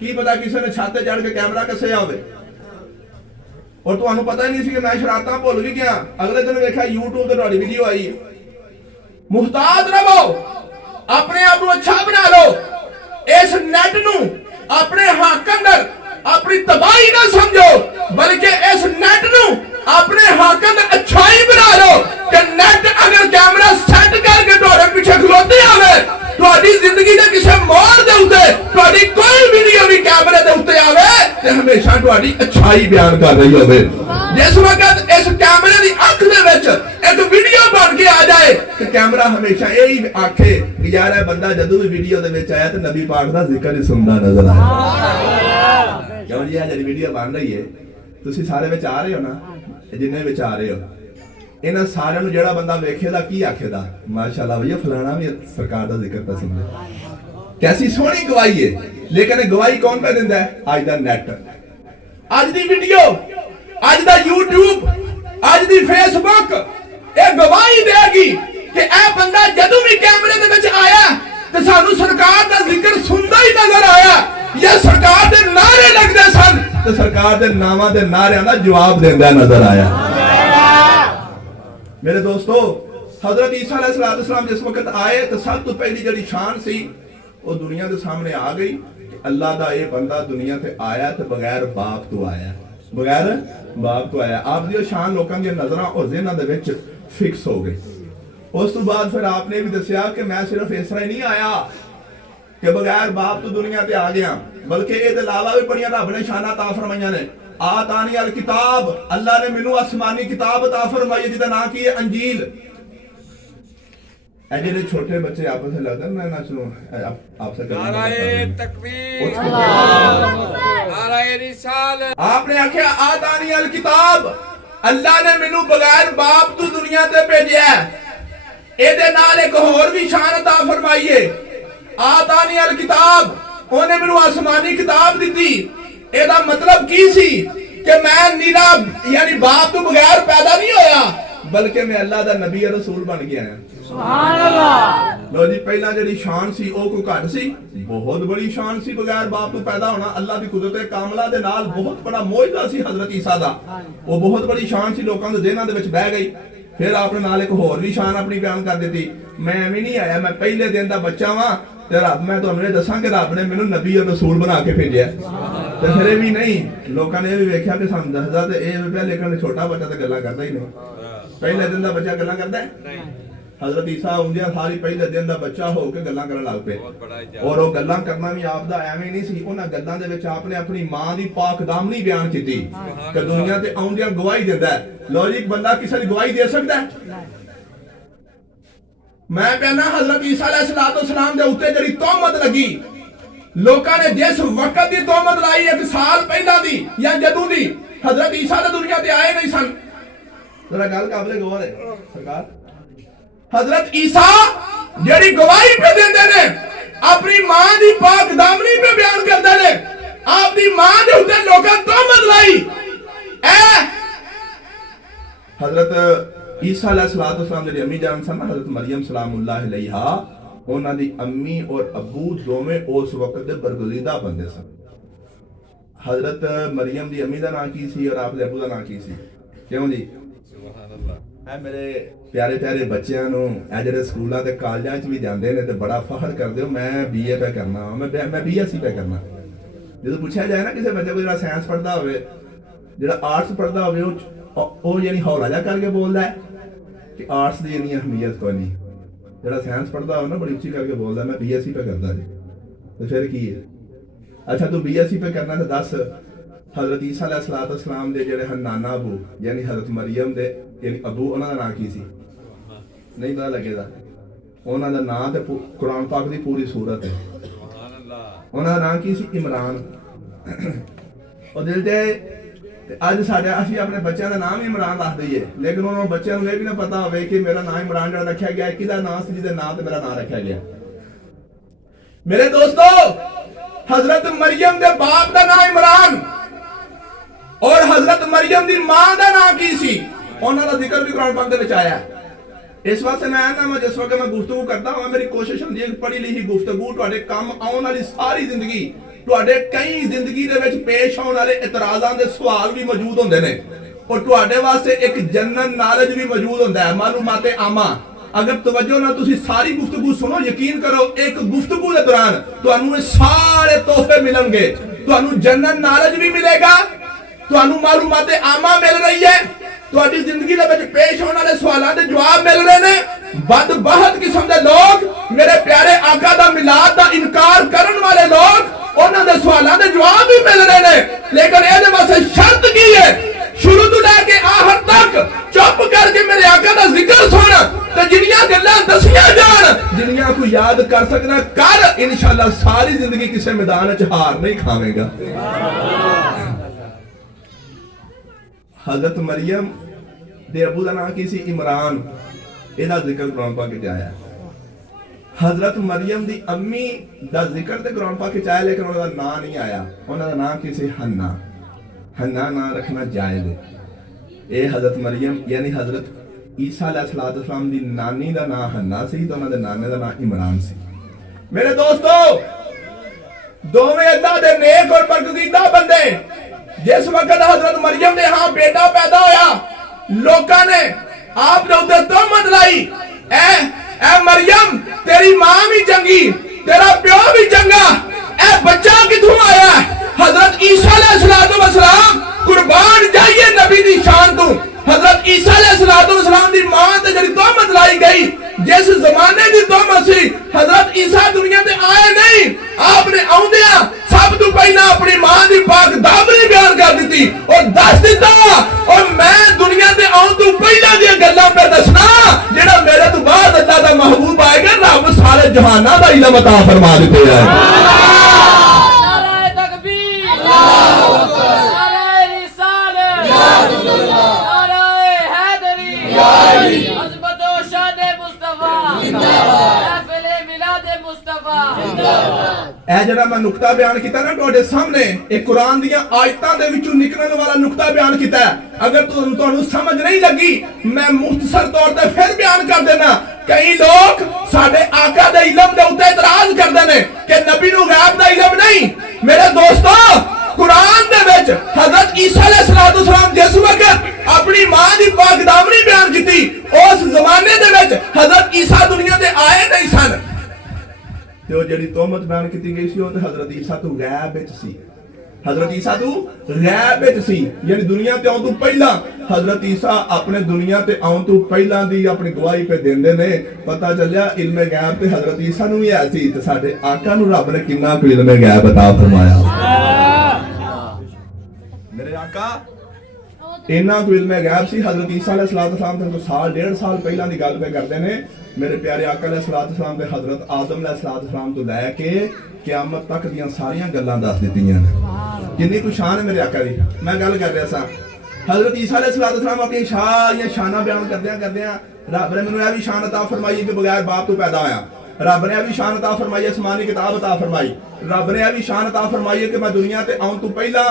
ਕੀ ਪਤਾ ਕਿਸੇ ਨੇ ਛੱਤ ਤੇ ਚੜ ਕੇ ਕੈਮਰਾ ਕੱਸਿਆ ਹੋਵੇ ਔਰ ਤੁਹਾਨੂੰ ਪਤਾ ਹੀ ਨਹੀਂ ਸੀ ਕਿ ਮੈਂ ਸ਼ਰਾਰਤਾਂ ਭੁੱਲ ਵੀ ਗਿਆ। ਅਗਲੇ ਦਿਨ ਵੇਖਿਆ YouTube ਤੇ ਤੁਹਾਡੀ ਵੀਡੀਓ ਆਈ ਹੈ। ਮੁਹਤਾਤ ਰਹੋ, ਆਪਣੇ ਆਪ ਨੂੰ ਅੱਛਾ ਬਣਾ ਲਓ। ਇਸ ਨੈਟ ਨੂੰ ਆਪਣੇ ਹੱਕ ਅੰਦਰ ਆਪਣੀ ਤਬਾਹੀ ਨਾ ਸਮਝੋ, ਬਲਕਿ ਇਸ ਨੈਟ ਨੂੰ ਆਪਣੇ ਹੱਕ ਅੰਦਰ ਅੱਛਾਈ ਬਣਾ ਲਓ ਕਿ ਨੈਟ ਅਗਰ ਕੈਮਰਾ ਸੈੱਟ ਕਰਕੇ ਤੁਹਾਡੇ ਪਿੱਛੇ ਖਲੋਤੇ ਆਵੇ, ਤੁਹਾਡੀ ਜ਼ਿੰਦਗੀ ਦੇ ਕਿਸੇ ਮੋੜ ਦੇ ਉੱਤੇ ਤੁਹਾਡੀ ਕੋਈ ਵੀਡੀਓ ਵੀ ਕੈਮਰੇ ਦੇ ਉੱਤੇ ਆਵੇ ਤੇ ਹਮੇਸ਼ਾ ਤੁਹਾਡੀ ਅੱਛਾਈ ਬਿਆਨ ਕਰ ਰਹੀ ਹੋਵੇ। ਜਿਸ ਵਕਤ ਇਸ ਕੈਮਰੇ ਦੀ ਅੱਖ ਦੇ ਵਿੱਚ ਇੱਕ ਵੀਡੀਓ ਬਣ ਕੇ ਆ ਜਾਏ ਤੇ ਕੈਮਰਾ ਹਮੇਸ਼ਾ ਇਹੀ ਆਖੇ ਕਿ ਯਾਰ ਇਹ ਬੰਦਾ ਜਦੋਂ ਵੀ ਵੀਡੀਓ ਦੇ ਵਿੱਚ ਆਇਆ ਤੇ ਨਬੀ ਪਾਕ ਦਾ ਜ਼ਿਕਰ ਹੀ ਸੁਣਦਾ ਨਜ਼ਰ ਆਇਆ। ਕਿਉਂ ਜੀ ਇਹ ਜਿਹੜੀ ਵੀਡੀਓ ਬਣ ਰਹੀ ਹੈ, ਤੁਸੀਂ ਸਾਰੇ ਵਿੱਚ ਆ ਰਹੇ ਹੋ ਨਾ, ਜਿੰਨੇ ਵਿੱਚ ਆ ਰਹੇ ਹੋ, ਇਹਨਾਂ ਸਾਰਿਆਂ ਨੂੰ ਜਿਹੜਾ ਬੰਦਾ ਵੇਖੇਦਾ ਕੀ ਆਖੇਦਾ, ਮਾਸ਼ਾਅੱਲਾ ਭਈਆ ਫਲਾਣਾ ਵੀ ਸਰਕਾਰ ਦਾ ਜ਼ਿਕਰ ਤਾਂ ਸੁਣਦਾ। ਕੈਸੀ ਸੋਹਣੀ ਗਵਾਹੀ ਹੈ। ਲੇਕਿਨ ਇਹ ਗਵਾਹੀ ਕੌਣ ਪੈ ਦਿੰਦਾ ਹੈ? ਅੱਜ ਦਾ ਨੈਟ, ਅੱਜ ਦੀ ਵੀਡੀਓ, ਅੱਜ ਦਾ YouTube, ਅੱਜ ਦੀ Facebook ਇਹ ਗਵਾਹੀ ਦੇਗੀ ਕਿ ਇਹ ਬੰਦਾ ਜਦੋਂ ਵੀ ਕੈਮਰੇ ਦੇ ਵਿੱਚ ਆਇਆ ਤੇ ਸਾਨੂੰ ਸਰਕਾਰ ਦਾ ਜ਼ਿਕਰ ਸੁਣਦਾ ਹੀ ਨਜ਼ਰ ਆਇਆ, ਜਾਂ ਸਰਕਾਰ ਦੇ ਨਾਰੇ ਲੱਗਦੇ ਸਨ ਤੇ ਸਰਕਾਰ ਦੇ ਨਾਵਾਂ ਦੇ ਨਾਰਿਆਂ ਦਾ ਜਵਾਬ ਦਿੰਦਾ ਨਜ਼ਰ ਆਇਆ। ਮੇਰੇ ਦੋਸਤੋ, हजरत ईसा अलैहिस्सलाम जिस वक्त आए तो सब तो पहली जड़ी शान सी वो दुनिया के सामने आ गई। अल्लाह का ये बंदा दुनिया ते आया तो बगैर बाप तो आया, बगैर बाप तो आया। आप दी शान लोगों दी नज़रां और ज़हनां दे विच फिक्स हो गई। उस तो बाद फिर आपने भी दसिया कि मैं सिर्फ इस तरह नहीं आया कि बगैर बाप तो दुनिया ते आ गया, बल्कि ये अलावा भी बड़ियां रब ने शाना ता फरमाइयां ने। आतानी अल किताब, अल्लाह ने मैनू आसमानी किताब अता फरमाई जिहदा नाम की है अंजील। ऐसे छोटे बच्चे आपस में लगता है मैं ना सुनो आपसे नाराए तकबीर, नाराए रिसालत। आपने आख्या आतानी अल किताब, अल्लाह ने मैनू बगैर बाप तो दुनिया ते भेजा है। ਇਹਦੇ ਨਾਲ ਇੱਕ ਹੋਰ ਵੀ ਸ਼ਾਨ ਅਤਾ ਫਰਮਾਈ ਹੈ। ਆਤਾਨੀ ਅਲ ਕਿਤਾਬ, ਉਹਨੇ ਮੈਨੂੰ ਆਸਮਾਨੀ ਕਿਤਾਬ ਦਿੱਤੀ। ਇਹਦਾ ਮਤਲਬ ਕੀ ਸੀ ਕਿ ਮੈਂ ਨਿਰਾ ਯਾਨੀ ਬਾਪ ਤੋਂ ਬਗੈਰ ਪੈਦਾ ਨਹੀਂ ਹੋਇਆ, ਬਲਕਿ ਮੈਂ ਅੱਲਾਹ ਦਾ ਨਬੀ ਰਸੂਲ ਬਣ ਕੇ ਆਇਆ। ਸੁਭਾਨ ਅੱਲਾਹ। ਲੋ ਜੀ, ਪਹਿਲਾਂ ਜਿਹੜੀ ਸ਼ਾਨ ਸੀ ਉਹ ਕੋਈ ਘੱਟ ਸੀ, ਬਹੁਤ ਬੜੀ ਸ਼ਾਨ ਸੀ ਬਗੈਰ ਬਾਪ ਤੋਂ ਪੈਦਾ ਹੋਣਾ। ਅੱਲਾਹ ਦੀ ਕੁਦਰਤ ਕਾਮਲਾ ਦੇ ਨਾਲ ਬਹੁਤ ਬੜਾ ਮੌਜਜ਼ਾ ਸੀ ਹਜ਼ਰਤ ਈਸਾ ਦਾ। ਉਹ ਬਹੁਤ ਬੜੀ ਸ਼ਾਨ ਸੀ, ਲੋਕਾਂ ਦੇ ਜ਼ਿਹਨਾਂ ਦੇ ਵਿੱਚ ਬਹਿ ਗਈ। फिर आपने नाल एक होर भी शान अपनी बयान कर दी, मैं भी नहीं आया, मैं पहले दिन का बच्चा वां ते रब मैं तुहानू दसां कि रब ने मैनू नबी और रसूल बना के भेजा। ते फिर भी नहीं, लोगों ने भी वेख्या कि सानू दसदा ते इह पिया, लेकिन छोटा बच्चा तो गल्लां करदा ही नहीं। पहले दिन का बच्चा गल्लां करदा है? हजरत ईसा आउंदिया सारी पहले दिन का बच्चा हो के गल्लां करन लग पे। और वो गल्लां करना भी आपदा एवें नहीं सी, उन्हां गल्लां दे विच आपने अपनी मां दी पाक दामनी बयान कीती कि दुनिया ते आउंदिया गवाही दिंदा है। लो जी, बंदा किसी दी गवाही दे सकदा है? मैं कहना हजरत ईसा अलैहिस्सलाम दे उत्ते जिहड़ी तोहमत लगी, लोकां ने जिस वक्त दी तोहमत लाई, एक साल पहला दी या जदों दी, हजरत ईसा ते दुनिया ते आए नहीं सन। जरा गल काबिले गौर है सरकार। हजरत ईसा जेड़ी गवाही पे देंदे ने, अपनी मां दी पाक दामनी पे बयान करदे ने, आप दी मां दे उत्ते लोकां तोहमत लाई। ए हजरत ईसा अलैहिस्सलाम जेड़ी अम्मी जान सन, हजरत मरियम सलामुल्लाह अलैहा, उन्हां दी अम्मी और अबू दोवें उस वक्त दे बरगुज़ीदा बंदे सन। हजरत मरियम दी अम्मी दा नाम की सी और आप दे अबू दा नाम की सी? क्यों जी? सुभान अल्लाह। ए मेरे प्यारे प्यारे बच्चों नूं ए जेहड़े स्कूलां ते कालजां च भी जांदे ने ते बड़ा फखर करदे हो, मैं बीए पे करना, मैं बीएससी पे करना। जो पूछा जाए ना किसी बच्चे को जो साइंस पढ़ता हो, जो आर्ट्स पढ़ता हो, यानी हौला जा करके बोलता है कि आर्ट्स की इन्नी अहमियत कोई नहीं। जो साइंस पढ़ता हो ना बड़ी उच्ची करके बोलता मैं बीएससी पे करता जी। तो फिर की है? अच्छा तू बीएससी पे करना तो दस, हजरत ईसा अलैहिस्सलाम दे जेहड़े हन नाना अबू यानी हजरत मरियम दे यानी अबू, उन्हां दा नाम की सी? नहीं पता लगेगा उन्होंने नाम तो कुरान पाक की पूरी सूरत है उन्होंने नाम की सी इमरान और दिल ते अज साढ़े असी अपने बच्चों का नाम इमरान रख दईए लेकिन उन्होंने बच्चों को यह भी ना पता हो कि मेरा नाम इमरान जो रखा गया किदा नाम से जिसके नाम से मेरा नाम रखा गया मेरे दोस्तों हजरत मरियम के बाप का नाम इमरान और हजरत मरियम की मां का नाम की सी उन्होंने जिक्र भी कुरान पाक दे विच आया इस वास्ते मैं जिस वक्त मैं गुफ्तगू करता हूं मेरी कोशिश होंदी है पढ़ी लिखी गुफ्तगू तुहाडे काम आउण वाली सारी जिंदगी तुहाडे कई जिंदगी दे विच पेश आउण वाले इतराज़ां दे सवाल भी मौजूद होंदे ने और तुहाडे वास्ते एक जनरल नॉलेज भी मौजूद होंदा है मालूमात आमा अगर तवज्जो ना तुसी सारी गुफ्तगू सुनो यकीन करो एक गुफ्तगू के दौरान तुहानू सारे तोहफे मिलणगे तुहानू जनरल नॉलेज भी मिलेगा तुहानू मालूमात आमा मिल रही है ਤੁਹਾਡੀ ਜ਼ਿੰਦਗੀ ਦੇ ਵਿੱਚ ਪੇਸ਼ ਹੋਣ ਵਾਲੇ ਸਵਾਲਾਂ ਦੇ ਜਵਾਬ ਮਿਲ ਰਹੇ ਨੇ ਬਦਬਖਤ ਕਿਸਮ ਦੇ ਲੋਕ ਮੇਰੇ ਪਿਆਰੇ ਆਕਾ ਦਾ ਮਿਲਾਦ ਦਾ ਇਨਕਾਰ ਕਰਨ ਵਾਲੇ ਲੋਕ ਉਹਨਾਂ ਦੇ ਸਵਾਲਾਂ ਦੇ ਜਵਾਬ ਵੀ ਮਿਲ ਰਹੇ ਨੇ ਲੇਕਿਨ ਇਹਦੇ ਵਾਸਤੇ ਸ਼ਰਤ ਕੀ ਹੈ ਸ਼ੁਰੂ ਤੋਂ ਲੈ ਕੇ ਆਖਰ ਤੱਕ ਚੁੱਪ ਕਰਕੇ ਮੇਰੇ ਆਕਾ ਦਾ ਜ਼ਿਕਰ ਸੁਣ ਤੇ ਜਿੰਨੀਆਂ ਗੱਲਾਂ ਦੱਸੀਆਂ ਜਾਣ ਜਿੰਨੀਆਂ ਕੋਈ ਯਾਦ ਕਰ ਸਕਦਾ ਕਰ ਇਨਸ਼ਾਅੱਲਾ ਸਾਰੀ ਜ਼ਿੰਦਗੀ ਕਿਸੇ ਮੈਦਾਨ ਵਿੱਚ ਹਾਰ ਨਹੀਂ ਖਾਵੇਗਾ हजरत मरियम दे अबू का नाम की सी इमरान इहदा जिक्र कुरान पाक विच आया हजरत मरियम दी अम्मी दा जिक्र ते कुरान पाक विच आया लेकिन उन्हां दा नाम नहीं आया उन्हां दा नाम की सी हन्ना हन्ना नाम रखना जायज है ये हजरत मरियम यानी हजरत ईसा अलैहिस्सलाम दी नानी दा नाम हन्ना सी ते उन्हां दे नाने दा नाम इमरान सी मेरे दोस्तों दोवें अल्लाह दे नेक और बरगज़ीदा बंदे जिस वक्त हजरत मरियम ने यहां बेटा पैदा होया लोगों ने आप लोग तोहमत लाई ए मरियम तेरी मां भी चंगी तेरा प्यो भी चंगा ए बच्चा किथों आया हजरत ईसा अलैहिस्सलाम कुर्बान जाइए नबी दी शान तू हजरत ईसा अलैहिस्सलाम दी मां ते जड़ी तोहमत लाई गई जिस जमाने दी तोहमत सी हजरत ईसा दुनिया ते आए नहीं आपने आउंदिया सब तो पहला अपनी मां दी पाक दामनी बयान कर दी और दस दिता और मैं दुनिया ते आउं तो पहला दी गल्लां पे दसना जेड़ा मेरे तो बाद अल्लाह दा महबूब आएगा रब सारे जहानां दा इल्म अता फरमा दिते है नारे तकबीर अल्लाहू अकबर नारे रिसालत या रसूल अल्लाह नारे हैदरी या अली अज़मत व शान मुस्तफा जिंदाबाद महफिल मिलाद मुस्तफा जिंदाबाद ए जड़ा मैं नुक्ता बयान किया ना तुहाडे सामने एक कुरान दी आयतां दे विचों निकलण वाला नुक्ता बयान किया अगर तुहानू समझ नहीं लगी मैं मुख्तसर तौर पे फिर बयान कर देना कई लोग साडे आका दे इल्म दे उत्ते इतराज करदे ने कि नबी नू गैब दा इल्म नहीं मेरे दोस्तों कुरान दे विच हजरत ईसा अलैहिस्सलाम जिस वक्त अपनी मां दी पाक दामनी बयान की उस जमाने दे विच हजरत ईसा दुनिया ते आए नहीं सन ते ओ जेड़ी तोहमत बयान की गई सी ओ हजरत ईसा तो गैब विच सी हजरत ईसा तो गैब विच सी यानी दुनिया ते आउण तो पहला हजरत ईसा अपने दुनिया ते आउण तो पहला दी अपनी गवाही पे देंदे ने पता चलिया इल्म गैब ते हजरत ईसा नू भी है सी ते साडे आका नू रब ने कितना कोई इल्म गैब अता फरमाया मेरे आका इन्ना कोई इल्म गैब सी हजरत ईसा अलैहिस्सलाम तो साल डेढ़ साल पहला दी गल पे करदे ने मेरे प्यारे आका अलैहिस्सलाम ते हजरत आदम अलैहिस्सलाम तो लैके क़यामत तक दियां सारियां गल्लां दस दित्तियां ने कितनी कुछ शान है मेरे आका दी मैं गल कर रहा सा हजरत ईसा अलैहिस्सलाम अपनी सारियां शानां बयान करदियां रब ने मैनूं यह भी शान अता फरमाई कि बगैर बाप तो पैदा होया रब ने भी शान अता फरमाई आसमानी किताब अता फरमाई रब ने भी शान अता फरमाई कि मैं दुनिया ते आउण तो पहला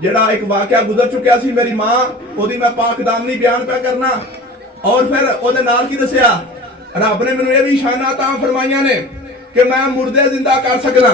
जेड़ा एक वाकया गुजर चुकिया सी मेरी मां ओदी मैं पाक दामनी बयान पे करना और फिर ओदे नाल की दसिया रब ने मैनूं यह भी शान अता फरमाईयां ने कि मैं मुर्दे जिंदा कर सकना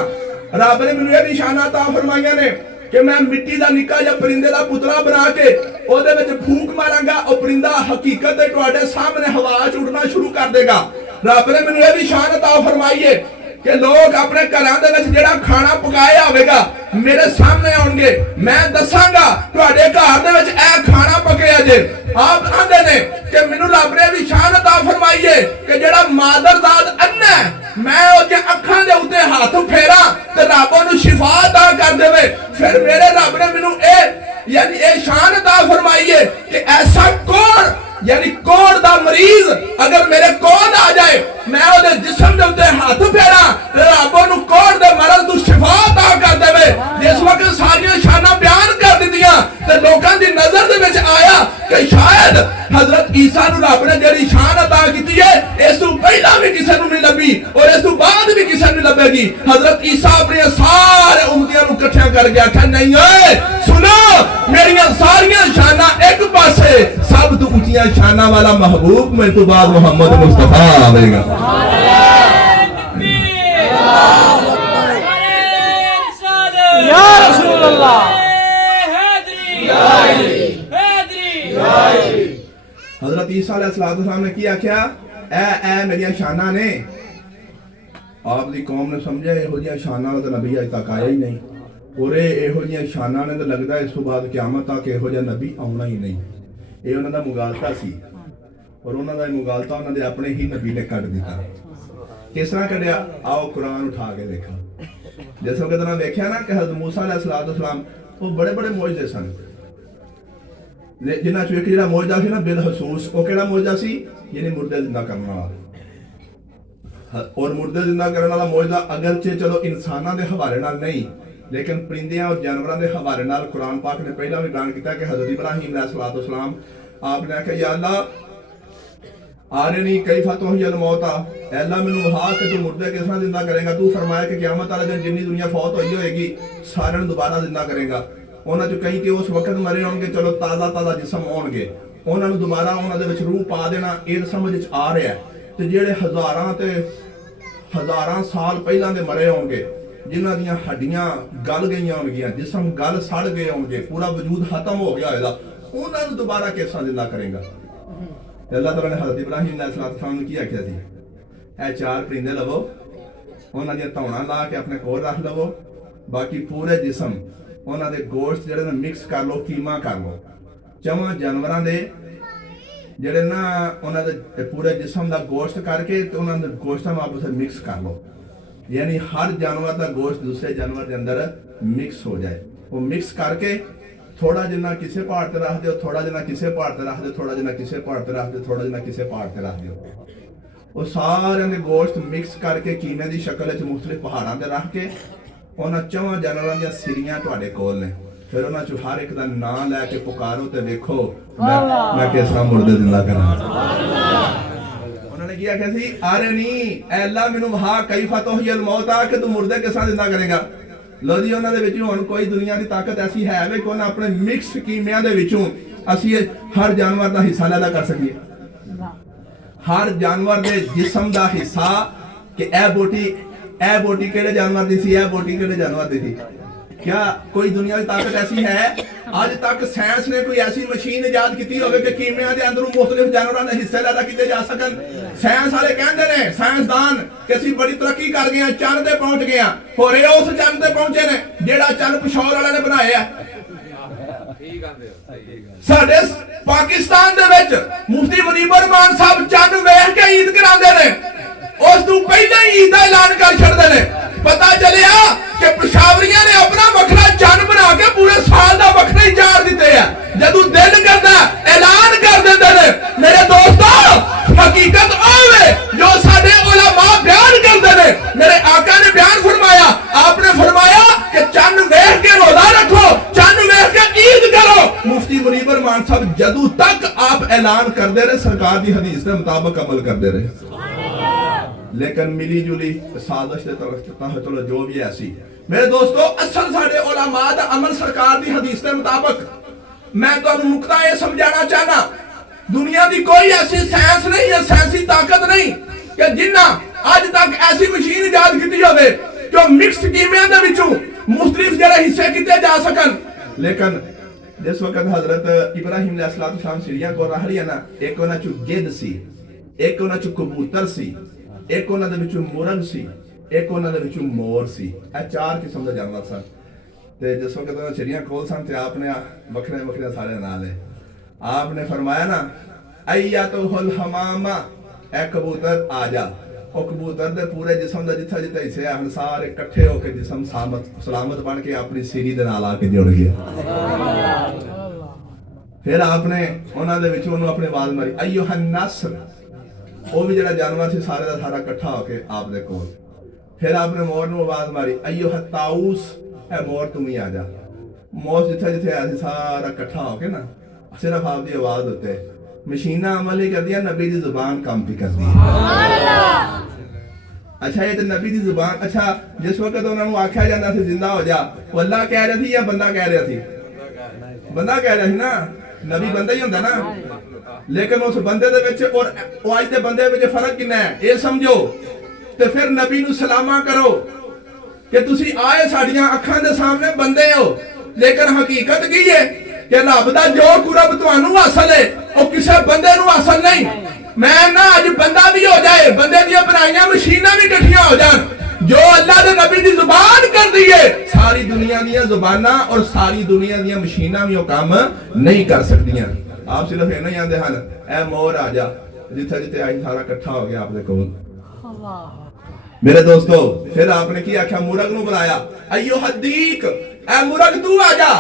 रब ने मैनूं यह भी शान अता फरमाईयां ने कि मैं मिट्टी दा निक्का जिहा परिंदे दा पुतला बना के ओदे विच फूक मारांगा ओ परिंदा हकीकत दे तुहाडे सामने हवा च उड़ना शुरू कर देगा रब ने मैनूं यह भी शान अता फरमाई है कि लोग अपने घरां दे विच जेड़ा खाना पकाया होवेगा मेरे सामने आउणगे मैं दसांगा तुहाडे घर दे विच ए खाना पकाया जे आप आंदे ने कि मैनूं रब ने भी शान अता फरमाई है कि जेड़ा मादरजाद अन्ना है मैं ओदे अखां दे उत्ते हाथ फेरा ते रब ओनू शिफा अता कर देवे फिर मेरे रब ने मैनूं ए यानी ए शान अता फरमाई है कि ऐसा कौन यानी कोड़ दा मरीज अगर मेरे कोल आ जाए मैं ओदे जिस्म दे उत्ते हाथ फेरा रब ओनू कोड़ दे मरज तू शिफा अता कर देवे। जिस वक्त सारियां शाना बयान कर दित्तियां ते लोकां दी नजर दे विच आया कि शायद हजरत ईसा नू रब ने जेड़ी शान अता कीती है इस तू पहला भी किसे नू नहीं लभी और इस तू बाद भी किसे नू लभेगी। हजरत ईसा अपने सारे उम्मतियां नू इकट्ठा करके आख्या नहीं ओए सुनो मेरियां सारियां शाना एक पासे सब तो ऊंचियां शाना वाला महबूब में तो बाद मोहम्मद मुस्तफा आवेगा। या रसूल अल्लाह हजरत ईसा अलैहिस्सलाम ने क्या आख्या ए मेरियां शाना ने आपकी कौम ने समझा इहो जिहा शाना वाला नबी अज तक आया ही नहीं और इहो जिहा शाना ने तो लगता इस तो बाद क़यामत तक इहो जिहा नबी आउणा ही नहीं। ये उन्हां दा मुगालता सी और उन्हां दा मुगालता उन्हां दे अपने ही नबी ने कट दिता। किस तरह कढ़िया आओ कुरान उठा के देखा। जिस वक्त उन्होंने देखा ना कि हज़रत मूसा अलैहिस्सलाम वो बड़े बड़े मौजज़े सन जिन्हां चों एक जिहड़ा मौजज़ा सी ना बिलखसूस वो किहड़ा मौजज़ा सी यानी मुर्दे जिंदा करने वाला। और मुर्दे जिंदा करने वाला मौजज़ा अगरचे चलो इंसानां दे हवाले नाल नहीं लेकिन परिंदियां और जानवरों के हवाले नाल कुरान पाक ने पहला भी बयान किया कि हज़रत इब्राहीम अलैहिस्सलाम आपने आख्या या अल्लाह आरनी कैफा तुहियल मौता अल्लाह मैनू वहा कि तू मुर्दे किस तरह जिंदा करेगा। तू फरमाया कि क़यामत वाले दिन जिन्नी दुनिया फौत हुई होएगी सारे दोबारा जिंदा करेगा। उन्हां चों कई कि उस वक्त मरे होणगे चलो ताज़ा ताज़ा जिस्म होणगे उन्हां नूं दोबारा उन्हां दे विच रूह पा देना ये समझ च आ रहा है। ते जिहड़े हज़ारां साल पहलां दे मरे होणगे जिन्हां दीयां हड्डियां गल गईयां होणगियां जिस्म गल सड़ गए होणगे पूरा वजूद खत्म हो गया होएगा उन्हां नूं दोबारा किस तरह जिंदा करेगा। अल्लाह ताला ने हज़रत इब्राहीम अलैहिस्सलाम नूं की आख्या सी ए चार परिंदे लवो उन्हां दी धौणां ला के अपने कोल रख लवो बाकी पूरे जिस्म उन्हां दे गोश्त जिहड़े ने मिक्स कर लो कीमा कर लो चवां जानवरां दे जिहड़े ना उन्हां दे पूरे जिस्म दा गोश्त करके ते उन्हां दे गोश्तां नूं आपस विच मिक्स कर लो यानी हर जानवर का गोश्त दूसरे जानवर के अंदर मिक्स हो जाए। वो मिक्स करके थोड़ा जिन्ना किसी पहाड़ ते रख दो थोड़ा जिन्ना किसी पहाड़ ते रख दो थोड़ा जिन्ना किसी पहाड़ ते रख दो थोड़ा जिन्ना किसी पहाड़ ते रख दो। वो सारे के गोश्त मिक्स करके कीमे की शक्ल च मुख्तलिफ पहाड़ों ते रख के उन्हां चौहां जानवरों दी सिरियां तुहाडे कोल ने फिर उन्हां चों हर एक दा नाम लैके पुकारो ते देखो मैं किस तरह मुर्दे जिंदा करां। उन्होंने क्या कहा सी आरनी अल्लाह मैनू वहा कैफा तुहियल मौता कि तू मुर्दे किस तरह जिंदा करेगा। लो जी उन्हां दे विच हुण कोई दुनिया की ताकत ऐसी है वे कि उन्हां अपने मिक्स कीमिया दे विचों असीं हर जानवर का हिस्सा लैदा कर सकीए। हर जानवर दे जिस्म दा हिस्सा कि ए बोटी किहड़े जानवर दी सी ए बोटी किहड़े जानवर दी थी। क्या कोई दुनिया की ताकत ऐसी है आज तक साइंस ने कोई ऐसी मशीन इजाद की होवे कि कीमिया के अंदरों मुख्तलिफ जानवरों के हिस्से लैदा किए जा सकन। साइंस वाले कहते हैं साइंसदान कि असीं बड़ी तरक्की कर गए चंद ते पहुंच गए हो रहे उस चंद ते पहुंचे ने जेड़ा चंद पिशौर वाले ने बनाया। साडे पाकिस्तान दे विच मुफ्ती मुनीबर रहमान साहब चंद वेख के ईद करांदे ने उस तों पहले ही ईद दा ऐलान कर छड़दे ने। पता चलिया कि पेशावरियां ने अपना वखरा चंद बना के पूरे साल दा वखरा ही चार दिते है जदों दिल करदा ऐलान कर देंदे ने। मेरे दोस्तों हकीकत ओवे जो साडे उलमा बयान करदे ने। मेरे आका ने बयान फरमाया आपने फरमाया कि चंद वेख के रोजा रखो चंद वेख के ईद करो। मुफ्ती मुनीबर रहमान साहब जदों तक आप ऐलान करदे रहे सरकार दी हदीस के मुताबिक अमल करदे रहे लेकिन मिली जुली साजिश के तहत चलो जो भी ऐसी। मेरे दोस्तों असल साडे उलमा दा अमल सरकार दी हदीस के मुताबिक मैं तुहानू नुकता यह समझाना चाहना दुनिया की कोई ऐसी साइंस नहीं है साइंसी ताकत नहीं कि जिन्ना अज तक ऐसी मशीन इजाद की होवे जो मिक्स कीमिया दे विचों मुख्तलिफ जड़े हिस्से किए जा सकन। लेकिन जिस वक्त हजरत इब्राहीम अलैहिस्सलाम सिरिया को रह रही है ना एक उन्हां चों गिद्ध सी एक उन्हां चों कबूतर सी एक उन्हां दे विचों मुर्ग सी एक उन्हां दे विचों मोर सी। ए चार किस्म के जानवर सन ते जिस वक्त उन्हां चिड़ियां कोल सन ते आपने वखरे वखरे सारे नाल है आपने फरमाया ना अय्या तो हुल हमामा ए कबूतर आ जा। ओ कबूतर दे पूरे जिस्म दा जिथा जिथा हिस्से हन सारे इकट्ठे होके जिस्म सलामत बन के अपनी सीरी दे नाल आके जुड़ गया। फिर आपने उन्होंने विच उन्होंने अपनी आवाज मारी अय्युहन नस्र, वो भी जरा जानवर से सारे का सारा इकट्ठा होके आप दे कोल। फिर आपने मोर नूं आवाज मारी अय्युहत ताऊस, ए मोर तुम ही आ जा। मोर जिथे जिथे आया सारा इकट्ठा होके ना सिर्फ आपकी आवाज उत्ते मशीना अमल ही करदियां, नबी की जुबान काम भी करदी है। अच्छा ये तो नबी की जुबान, अच्छा जिस वक्त उन्होंने आख्या जाता सी जिंदा हो जा, वो अल्लाह कह रहा थी या बंदा कह रहा थी? बंदा कह रहा थी ना, नबी बंदा ही होंदा ना। लेकिन उस बंदे दे विच और आज दे बंदे विच फर्क कितना है ये समझो, ते फिर नबी नूं सलामा करो कि तुसी आए साडियां अखां दे सामने बंदे हो, लेकिन हकीकत की है कि रब दा जो कुरब तुहानू हासिल है वो किसी बंदे नूं हासिल नहीं। मैं ना अज बंदा भी हो जाए, बंदे दी बनाइयां मशीनां भी इकट्ठियां हो जान, जो अल्लाह दे नबी दी जुबान कर दी है, सारी दुनिया दी जुबानां और सारी दुनिया दी मशीनां भी वो काम नहीं कर सकदियां। आप सिर्फ इन्ना ही आंदे हन ए मोर आ जा, जिथे जिथे आई सारा इकट्ठा हो गया आपदे कोल। मेरे दोस्तों फिर आपने की आख्या? मुरग नूं बुलाया अय्यो हदीक, ए मुरग तू आ जा।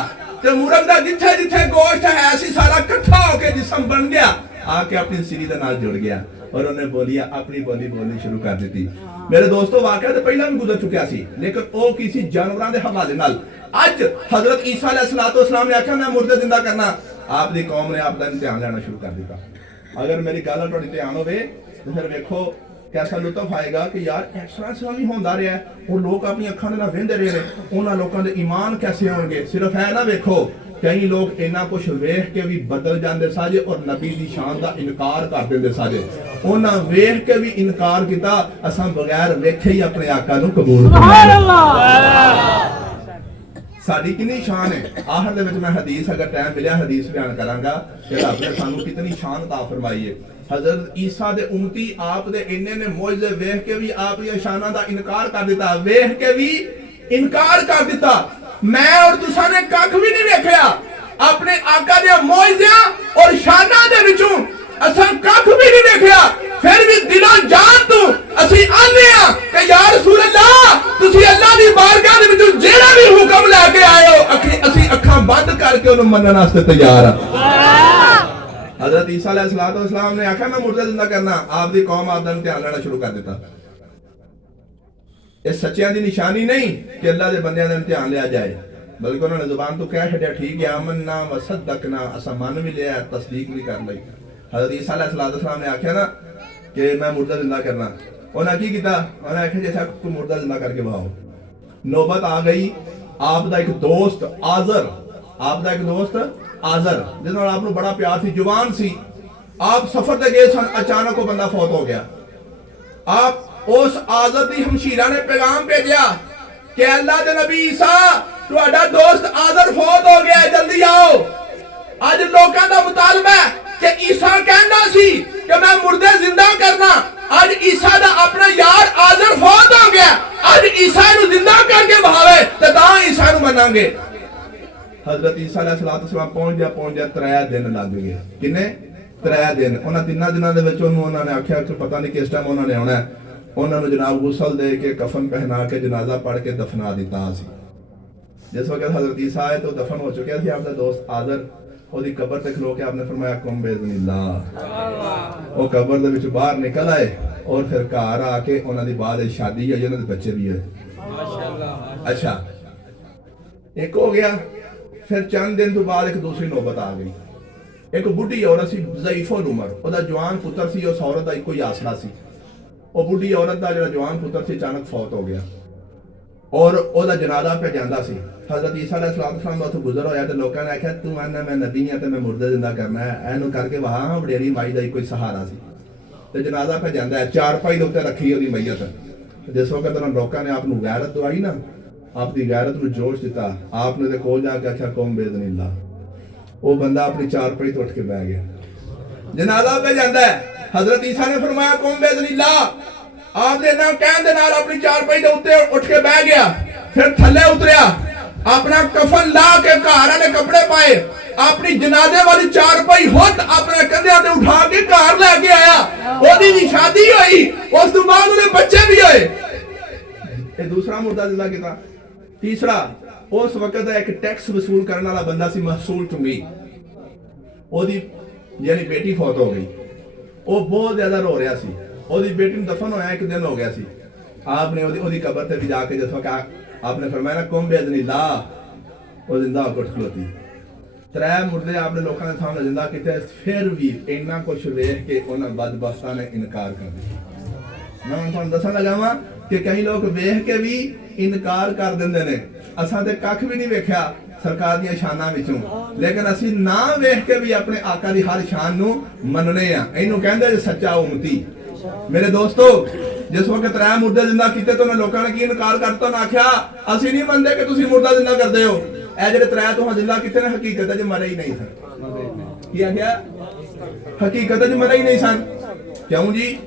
ते मुरग दा जिथे जिथे गोश्त है सी सारा इकट्ठा होके जिस्म बन गया, आके अपनी सिरी दे नाल जुड़ गया और उन्हें बोलिया अपनी बोली बोलनी शुरू कर दी। मेरे दोस्तों वाकया तो पहला भी गुजर चुका सी, लेकिन वो किसी जानवरों के हवाले नाल। अज हजरत ईसा अलैहिस्सलाम ने आख्या मैं मुर्दे जिंदा करना, आपकी कौम ने आपका इम्तिहान लेना शुरू कर दिया। अगर मेरी गल तुहाडी ध्यान होवे तो फिर वेखो कैसा लुत्फ आएगा कि यार इस तरह भी होंदा रहा है, वो लोग अपनी अखां दे नाल वेंदे रहे ने, उन्हां लोकां दे ईमान कैसे होणगे। सिर्फ है ना वेखो कई लोग इन्ना कुछ वेख के भी बदल जाते साजे और नबी की शान का इनकार कर देंगे साजे। उन्हें वेख के भी इनकार किया, असां बगैर वेखे ही अपने आका नूं कबूल कर। साडी कितनी शान है। आखिर दे विच मैं हदीस अगर टाइम मिलिया हदीस बयान करांगा कि रब ने सानू कितनी शान अता फरमाई है। हजरत ईसा दे उम्मती आप दे इन्ने ने मौजज़े वेख के भी आप दी शानां दा इनकार कर दिता, वेख के भी इनकार कर दिता। मैं और तुसा ने कख भी नहीं वेखिया, अपने आका दे मौजज़ियां और शानां दे विचों असां कख भी नहीं वेखिया, फिर भी दिलों जान तू असीं आने आ कि या रसूल अल्लाह तुसी अल्लाह दी बारगाह दे विचों जेड़ा भी हुक्म लेके आए हो असीं अखां बंद करके उन्हें मनण वास्ते तैयार आ। हजरत ईसा अलैहिस्सलाम ने आख्या मैं मुर्दा जिंदा करना, आपकी कौम आपका इम्तिहान लेना शुरू कर दिता। ये सच्चियां दी निशानी नहीं कि अल्लाह दे बंदियां दा इम्तिहान लिया जाए, बल्कि उन्होंने जुबान तो कह छड्या ठीक है आमन्ना व सद्दकना, असा मन भी लिया तस्दीक भी कर लई। हजरत ईसा अलैहिस्सलाम ने आख्या ना कि मैं मुर्दा जिंदा करना, उन्हें की किया? उन्हें आख्या जैसा कोई मुर्दा जिंदा करके बहाओ। नौबत आ गई आपका एक दोस्त आजर, आपका एक दोस्त आजर जिस नाल आपको बड़ा प्यार सी, जुबान सी, आप सफर ते गए सन, अचानक वो बंदा फौत हो गया। आप उस आजर दी हमशीरा ने पैगाम भेजा कि अल्लाह दे नबी ईसा तुहाडा दोस्त आजर फौत हो गया, जल्दी आओ। अज लोकां दा मुतालबा है कि ईसा कहना सी कि मैं मुर्दे जिंदा करना, अज ईसा दा अपना यार आजर फौत हो गया, अज ईसा नूं जिंदा करके बहावे ते तां ईसा नूं मनांगे। हजरत ईसा अलैहिस्सलाम पहुंच गया 3 दिन लग गए। किन्ने? 3 दिन। उन्हां 3 दिनां दे विच उन्होंने आख्या कि पता नहीं किस टाइम उन्होंने आना है, उन्होंने जनाब गुसल दे के कफन पहना के जनाजा पढ़ के दफना दिता सी। जिस वक्त हजरत ईसा आए तो दफन हो चुका सी आपका दोस्त आजर, ओदी कब्र ते खलो के आपने फरमाया कुम बेइज़्निल्लाह, वो कब्र दे विच बाहर निकल आए और फिर घर आके उन्हां दी बाद शादी हुई, उन्हां दे बच्चे भी हुए माशाअल्लाह। अच्छा एक हो गया, फिर चंद दिन तो बाद एक दूसरी नौबत आ गई। एक बुढ़ी औरत सी ज़ईफ़ुल उमर, ओदा जवान पुत्र सी, उस औरत दा इक्को ही आसरा सी। वो बुढ़ी औरत दा जिहड़ा जवान पुत्र सी अचानक फौत हो गया और ओदा जनाजा पे जांदा सी। हजरत ईसा अलैहिस्सलाम उत्थे गुजर होया ते लोकां ने आख्या तू आना मैं नबी हां ते मैं मुर्दे जिंदा करना है, एनू करके वहां वडेरी माई दा कोई सहारा सी ते जनाजा पे जांदा है, चारपाई दे उत्ते रखी ओदी मैयत। जिस वक्त उन्होंने लोकां ने आपनू गैरत दवाई ना, आपकी गैरत में जोश दिता, आपने तो कोल जाके आख्या कौम बेइज़्निल्लाह, वो बंदा अपनी चारपाई तो उठ के बह गया। जनाजा पे जाता है, हजरत ईसा ने फरमाया कौम बेइज़्निल्लाह, आपने ना कहन दे नाल अपनी चारपाई के उत्ते उठ के बह गया। फिर थल्ले उतरिया, अपना कफन ला के घर आने कपड़े पाए, अपनी जनाजे वाली चारपाई खुद अपने कंधे ते उठा के घर लेके आया। ओदी भी शादी हुई, उस तो बाद उन्हें बच्चे भी हुए। ये दूसरा मुर्दा जिंदा किया। तीसरा उस वक्त एक टैक्स वसूल करने वाला बंदा सी, महसूल चुंगी। ਉਹਦੀ ਜਿਹੜੀ ਬੇਟੀ ਫੌਤ ਹੋ ਗਈ, ਉਹ ਬਹੁਤ ਜ਼ਿਆਦਾ ਰੋ ਰਿਹਾ ਸੀ। ਉਹਦੀ ਬੇਟੀ ਨੂੰ ਦਫਨ ਹੋਇਆ 1 ਦਿਨ ਹੋ ਗਿਆ ਸੀ। आपने ਉਹਦੀ ਕਬਰ ਤੇ ਵੀ ਜਾ ਕੇ ਜਿਸ ਵਕਤ आपने फरमाया कुम बेअज़निल्लाह, ਉਹ ਜ਼ਿੰਦਾ ਹੋ ਕੇ ਉੱਠ ਖਲੋਤੀ। 3 ਮੁਰਦੇ आपने ਲੋਕਾਂ ਦੇ ਸਾਹਮਣੇ ਜ਼ਿੰਦਾ ਕੀਤੇ, ਫਿਰ ਵੀ ਇੰਨਾ ਕੁਝ ਵੇਖ ਕੇ ਉਹਨਾਂ ਬਦਬਖਤਾਂ ਨੇ ਇਨਕਾਰ ਕਰ ਦਿੱਤਾ। ਮੈਂ ਤੁਹਾਨੂੰ ਦੱਸਣ ਲੱਗਾ ਵਾਂ ਕਿ ਕਈ ਲੋਕ ਵੇਖ ਕੇ ਵੀ ਇਨਕਾਰ ਕਰ ਦਿੰਦੇ ਨੇ। ਅਸਾਂ ਤੇ ਕੱਖ ਵੀ ਨਹੀਂ ਵੇਖਿਆ ਸਰਕਾਰ ਦੀਆਂ ਸ਼ਾਨਾਂ ਵਿੱਚੋਂ, ਲੇਕਿਨ ਅਸੀਂ ਨਾ ਵੇਖ ਕੇ ਵੀ ਆਪਣੇ ਆਕਾ ਦੀ ਹਰ ਸ਼ਾਨ ਨੂੰ ਮੰਨਨੇ ਆ। ਇਹਨੂੰ ਕਹਿੰਦੇ ਸੱਚਾ ਉਮਤੀ। ਮੇਰੇ ਦੋਸਤੋ, ਜਿਸ ਵਕਤ 3 ਮੁਰਦੇ ਜ਼ਿੰਦਾ ਕੀਤੇ ਤਾਂ ਉਹਨਾਂ ਲੋਕਾਂ ਨੇ ਕੀ ਇਨਕਾਰ ਕਰਤਾ? ਉਹਨਾਂ ਆਖਿਆ ਅਸੀਂ ਨਹੀਂ ਮੰਨਦੇ ਕਿ ਤੁਸੀਂ ਮੁਰਦਾ ਜ਼ਿੰਦਾ ਕਰਦੇ ਹੋ। ਇਹ ਜਿਹੜੇ 3 ਤੋਂ ਜ਼ਿੰਦਾ ਕੀਤੇ ਨੇ ਹਕੀਕਤ 'ਚ ਮਰੇ ਹੀ ਨਹੀਂ ਸਨ। ਕੀ ਆਖਿਆ? ਹਕੀਕਤ 'ਚ ਮਰੇ ਹੀ ਨਹੀਂ ਸਨ। ਕਿਉਂ ਜੀ?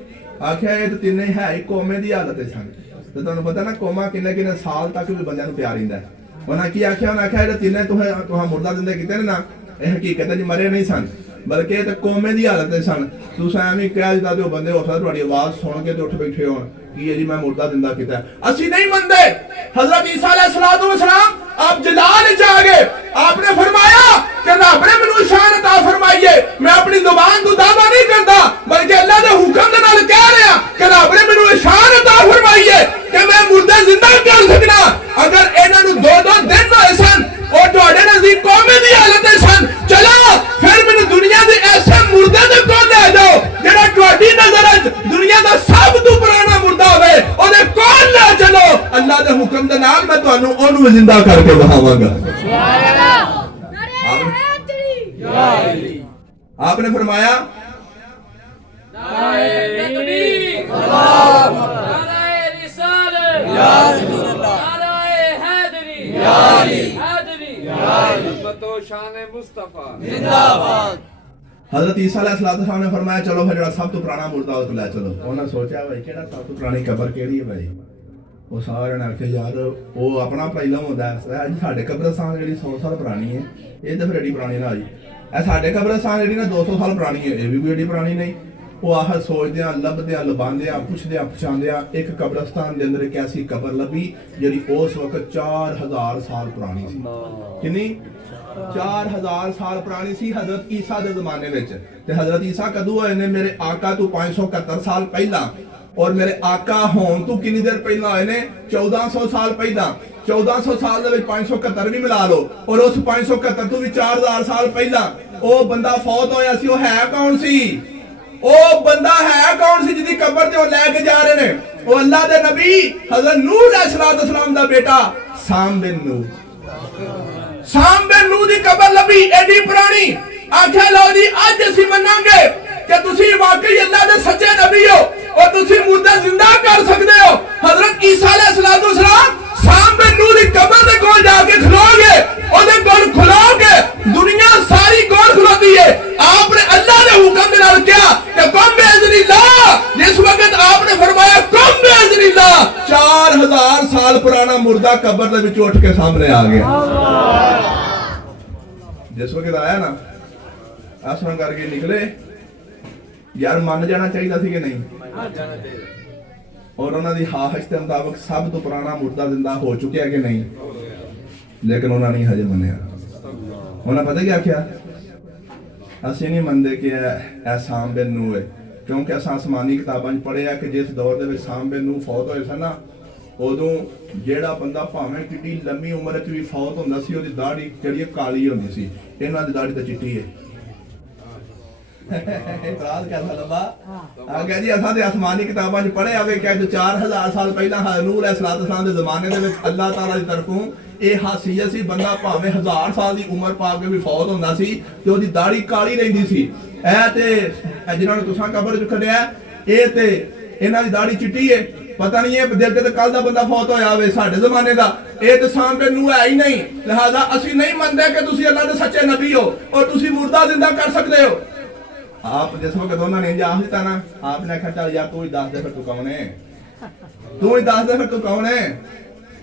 ਆਖਿਆ ਇਹ ਤਾਂ ਤਿੰਨੇ ਹੈ ਹੀ ਕੌਮੇ ਦੀ ਹਾਲਤ ਸਨ। ਤੇ ਤੁਹਾਨੂੰ ਪਤਾ ਨਾ ਕੌਮਾਂ ਕਿੰਨੇ ਸਾਲ ਤੱਕ ਵੀ ਬੰਦਿਆਂ ਨੂੰ ਪਿਆਰ ਰਹਿੰਦਾ। ਉਹਨਾਂ ਕੀ ਆਖਿਆ? ਉਹਨਾਂ ਆਖਿਆ ਜਿਹੜੇ ਤਿੰਨੇ ਤੁਹਾਂ ਮੁਰਦਾ ਜ਼ਿੰਦਾ ਕੀਤੇ ਨੇ ਨਾ, ਇਹ ਹਕੀਕਤ 'ਚ ਮਰੇ ਨਹੀਂ ਸਨ, ਬਲਕਿ ਇਹ ਤਾਂ ਕੌਮੇ ਦੀ ਹਾਲਤ ਸਨ। ਤੁਸੀਂ ਐਵੇਂ ਕਹਿ ਦਿੱਤਾ ਤੇ ਉਹ ਬੰਦੇ ਹੋ ਸਕਦਾ ਤੁਹਾਡੀ ਆਵਾਜ਼ ਸੁਣ ਕੇ ਤੇ ਉੱਠ ਬੈਠੇ ਹੋਣ ਕੀ ਹੈ ਜੀ ਮੈਂ ਮੁਰਦਾ ਜ਼ਿੰਦਾ ਕੀਤਾ। ਅਸੀਂ ਨਹੀਂ ਮੰਨਦੇ। हजरत ईसा अलैहिस्सलाम आप जलाल च आ गए। आपने फरमाया कि रब ने मैनू शान अता फरमाई है, मैं अपनी जुबान तो दावा नहीं करता बल्कि अल्लाह दे हुक्म दे नाल कह रहा कि रब ने मैनू शान अता फरमाई है कि मैं मुर्दे जिंदा कर सकना। अगर इन्हां नू 2-2 दिन होए सन और तुहाडे नजदीक कौमे दी हालत सन, चलो फिर मैनू दुनिया दे ऐसे मुर्दे दे कोल ले जाओ जेड़ा तुहाडी नजर च दुनिया दा सब तो पुराना मुर्दा होवे, ओदे कोल ले चलो। अल्लाह दे हुक्म दे नाल मैं तुहानू ओनू जिंदा करके दिखावांगा। आपने फरमाया हजरत ईसा अलैहिस्सलाम ने फरमाया चलो फिर सब तो पुराना मुर्दा उस लै चलो। उन्होंने सोचा भाई केड़ा सब तो पुरानी कबर केड़ी है भाई? वो सारे ने आखे यार वो अपना पहला होंदा है अज साडे कब्रिस्तान जेहड़ी 100 साल पुरानी है, ये तो फिर एडी पुरानी ना जी। ए साडे कब्रिस्तान जेहड़ी ना 200 साल पुरानी है, ये भी कोई एडी पुरानी नहीं। वो आह सोचदे लभदे लबांदे पुछदे पुछांदे एक कब्रिस्तान के अंदर एक ऐसी कबर लभी जिहड़ी उस वक्त 4000 साल पुरानी सी। कितनी? 4000 साल पुरानी सी हजरत ईसा दे जमाने विच। ते हजरत ईसा कदों होए ने? मेरे आका तो 571 साल पहला, और मेरे आका होन तो कितनी देर पहला होए ने? 1400 साल पहला। 1400 साल दे विच 571 भी मिला लो, और उस 571 तो भी 4000 साल पहला ओ बंदा फौत होया सी। ओ है कौन सी? ओ बंदा है कौन सी जिहदी कब्र ते ओ लेके जा रहे ने? ओ अल्लाह दे नबी हजरत नूह अलैहिस्सलाम दा बेटा साम बिन नूह। साम बिन नूह दी कबर लभी एडी पुरानी। आख्या लो जी अज असीं मन्नांगे कि तुसीं वाकई अल्लाह दे सच्चे नबी हो और तुसीं मुर्दा जिंदा कर सकदे हो। हजरत ईसा अलैहिस्सलाम साम बिन नूह दी कबर दे कोल जाके खलोगे, ओदे कोल खलोगे, दुनिया सारी कोल खलोती है। आपने अल्लाह दे हुक्म दे नाल कहा कि कुम बिइज़्निल्लाह। जिस वक्त आपने फरमाया कुम बिइज़्निल्लाह, 4000 साल पुराना मुर्दा कब्र दे विच उठ के सामने आ गया। जिस वक्त आया ना आसमान करके निकले, यार मान जाना चाहिए थी कि नहीं? और उन्होंने दी हाहश के मुताबिक सब तो पुराना मुर्दा जिंदा हो चुका है कि नहीं? लेकिन उन्होंने नहीं हजे मनिया। उन्हें पता क्या क्या? असं नहीं मनते कि यह साम बिन नूह है, क्योंकि अस आसमानी किताबों पढ़िया कि जिस दौर के साम बिन नूह फौत होए सन ना, उदों जेड़ा बंदा भावें किड्डी लंबी उम्र च भी फौत होंदा सी, ओदी दाढ़ी जिहड़ी काली होंदी सी। इन्हां दी दाढ़ी तां चिट्टी है। इतराज कैसा लबा? आगे जी असां ते आसमानी किताबां च पढ़िया वे कि 4000 साल पहला नूह अलैहिस्सलाम दे ज़माने दे विच अल्लाह ताला दी तरफों ਇਹ ਹਾਸੀਅਤ ਸੀ ਬੰਦਾ ਭਾਵੇਂ 1000 ਸਾਲ ਦੀ ਉਮਰ ਪਾ ਕੇ ਵੀ ਫੌਤ ਹੁੰਦਾ ਸੀ ਤੇ ਉਹਦੀ ਦਾੜੀ ਕਾਲੀ ਰਹਿੰਦੀ ਸੀ। ਇਹ ਤੇ ਜਿਨ੍ਹਾਂ ਨੂੰ ਤੁਸੀਂ ਕਬਰ ਚ ਖੜਿਆ ਇਹ ਤੇ ਇਹਨਾਂ ਦੀ ਦਾੜੀ ਚਿੱਟੀ ਹੈ। ਪਤਾ ਨਹੀਂ ਇਹ ਦਿਲ ਤੇ ਕੱਲ ਦਾ ਬੰਦਾ ਫੌਤ ਹੋਇਆ ਹੋਵੇ ਸਾਡੇ ਜ਼ਮਾਨੇ ਦਾ। ਇਹ ਤੇ ਸਾਹਮਣੇ ਨੂੰ ਹੈ ਹੀ ਨਹੀਂ। ਲਿਹਾਜ਼ਾ ਅਸੀਂ ਨਹੀਂ ਮੰਨਦੇ ਕਿ ਤੁਸੀਂ ਅੱਲਾਹ ਦੇ ਸੱਚੇ ਨਬੀ ਹੋ ਔਰ ਤੁਸੀਂ ਮੁਰਦਾ ਜ਼ਿੰਦਾ ਕਰ ਸਕਦੇ ਹੋ। ਆਪ ਜਿਸ ਵਕਤ ਉਹਨਾਂ ਨੇ ਇੰਜਾਜ਼ ਦਿੱਤਾ ਨਾ, ਆਪਨੇ ਆਖਿਆ ਚੱਲ ਯਾਰ ਤੂੰ ਹੀ ਦੱਸ ਦੇ ਫਿਰ ਤੂੰ ਕੌਣ ਹੈ, ਤੂੰ ਹੀ ਦੱਸ ਦੇ ਫਿਰ ਤੂੰ ਕੌਣ ਹੈ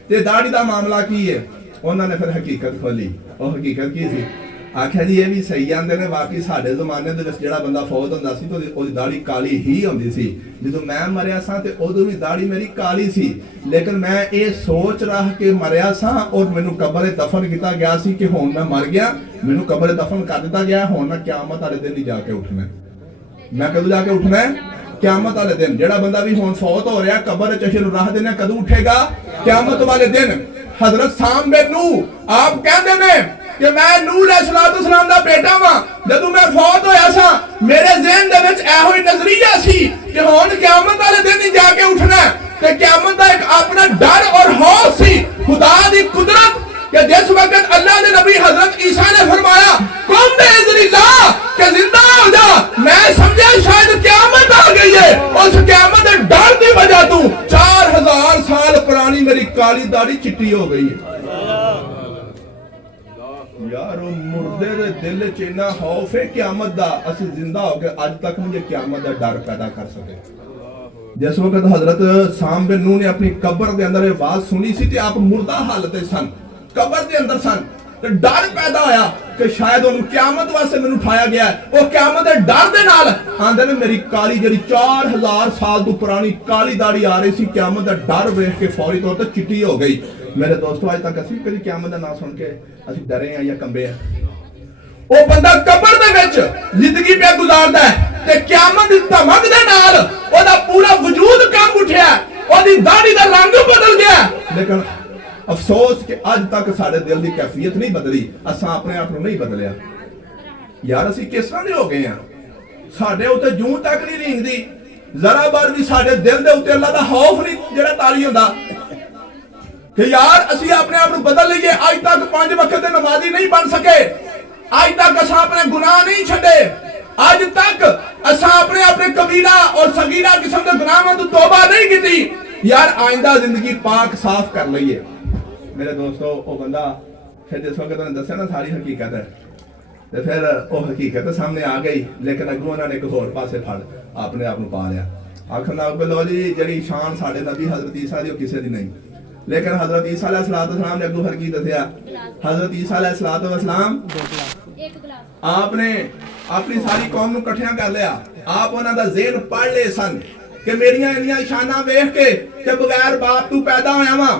ਤੇ ਦਾੜੀ ਦਾ ਮਾਮਲਾ ਕੀ ਹੈ। ਉਹਨਾਂ ਨੇ ਫਿਰ ਹਕੀਕਤ ਖੋਲੀ। ਉਹ ਹਕੀਕਤ ਕੀ ਸੀ? ਆਖਿਆ ਜੀ ਇਹ ਵੀ ਸਹੀ ਜਾਂਦੇ ਨੇ, ਬਾਕੀ ਸਾਡੇ ਜ਼ਮਾਨੇ ਦੇ ਵਿੱਚ ਜਿਹੜਾ ਬੰਦਾ ਫੌਤ ਹੁੰਦਾ ਸੀ ਤਾਂ ਉਹਦੀ ਦਾੜੀ ਕਾਲੀ ਹੀ ਹੁੰਦੀ ਸੀ। ਜਦੋਂ ਮੈਂ ਮਰਿਆ ਸਾਂ ਤੇ ਉਦੋਂ ਵੀ ਦਾੜੀ ਮੇਰੀ ਕਾਲੀ ਸੀ, ਲੇਕਿਨ ਮੈਂ ਇਹ ਸੋਚ ਰੱਖ ਕੇ ਮਰਿਆ ਸਾਂ ਔਰ ਮੈਨੂੰ ਕਬਰ 'ਚ ਦਫਨ ਕੀਤਾ ਗਿਆ ਸੀ ਕਿ ਹੁਣ ਮੈਂ ਮਰ ਗਿਆ मैनू कब्र दफन कर दिता गया, हुण मैं क़यामत वाले दिन ही जाके उठना है। मैं कदों जाके उठना है? क़यामत वाले दिन। जेड़ा बंदा भी हुण फौत हो रहा कब्र च असीं रख देने, कदों उठेगा? क़यामत वाले दिन। हजरत साम बिन नूह आप कहते ने कि मैं नूह अलैहिस्सलाम दा बेटा वां, जदों मैं फौत होया सा मेरे ज़हन दे विच इहो ही नज़रिया सी कि हुण क़यामत वाले दिन ही जाके उठना है। ते क़यामत दा एक अपना डर और खौफ सी, खुदा दी कुदरत कि जिस वक्त अल्लाह ने नबी हजरत ईसा ने फरमाया कुम बिइज़्निल्लाह कि जिंदा हो जा, मैं समझा शायद क़यामत आ गई है। उस क़यामत के डर की वजह तू 4000 साल पुरानी मेरी काली दाढ़ी चिट्टी हो गई है। यार वो मुर्दे दे दिल च इन्ना खौफ है क़यामत दा, असि जिंदा हो के अज तक मुझे क़यामत दा डर पैदा कर सके। जिस वक्त हजरत साम बिन नूह ने अपनी कब्र के अंदर आवाज सुनी सी ते आप मुर्दा हालत सन, कब्र के अंदर सन, तो डर पैदा होया कि शायद उन्हें क़यामत वास्ते मैनू उठाया गया है। वो क़यामत के डर दे नाल आंदे ने मेरी काली जी 4000 साल तो पुरानी काली दाढ़ी आ रही सी, क़यामत का डर वेख के फौरी तौर पर चिट्टी हो गई। मेरे दोस्तों अज तक असीं कभी क़यामत का नाम सुन के असीं डरे हैं या कंबे हैं? वो बंदा कब्र दे विच जिंदगी पे गुजारदा है ते क़यामत दी धमक दे नाल ओदा पूरा वजूद कंब उठिया, ओदी दाढ़ी दा रंग बदल गया। लेकिन अफसोस कि अज तक साडे दिल की कैफियत नहीं बदली, असां अपने आप को नहीं बदलिया। यार असीं किस तरह दे हो गए हैं? साडे उत्ते जूं तक नहीं रींगदी, जरा बार भी साडे दिल दे उत्ते अल्लाह दा खौफ नहीं जेड़ा तारी हुंदा कि यार असीं अपने आप को बदल लईए। अज तक 5 वक्त दे नमाजी नहीं बन सके, अज तक असां अपने गुनाह नहीं छड्डे, अज तक असां अपने अपने कबीरा और सगीरा किस्म के गुनाहों तो तौबा नहीं की। यार आइंदा जिंदगी पाक साफ कर लईए। मेरे दोस्तों वो बंदा फिर जिस वक्त उन्होंने दसिया ना सारी हकीकत है, तो फिर वो हकीकत सामने आ गई, लेकिन अगों उन्होंने एक होर पासे फड़ अपने आप को पा लिया। आखिर लग लो जी जी शान साढ़े नबी हजरत ईसा दी किसी दी नहीं, लेकिन हजरत ईसा अलैहिस्सलाम ने अगों फिर की दसिया? हजरत ईसा अलैहिस्सलाम आपने अपनी सारी कौम को इकट्ठिया कर लिया, आप उन्हों का ज़हन पढ़ ले सन कि मेरिया इन्नियां शाना वेख के बगैर बाप तू पैदा होया वा,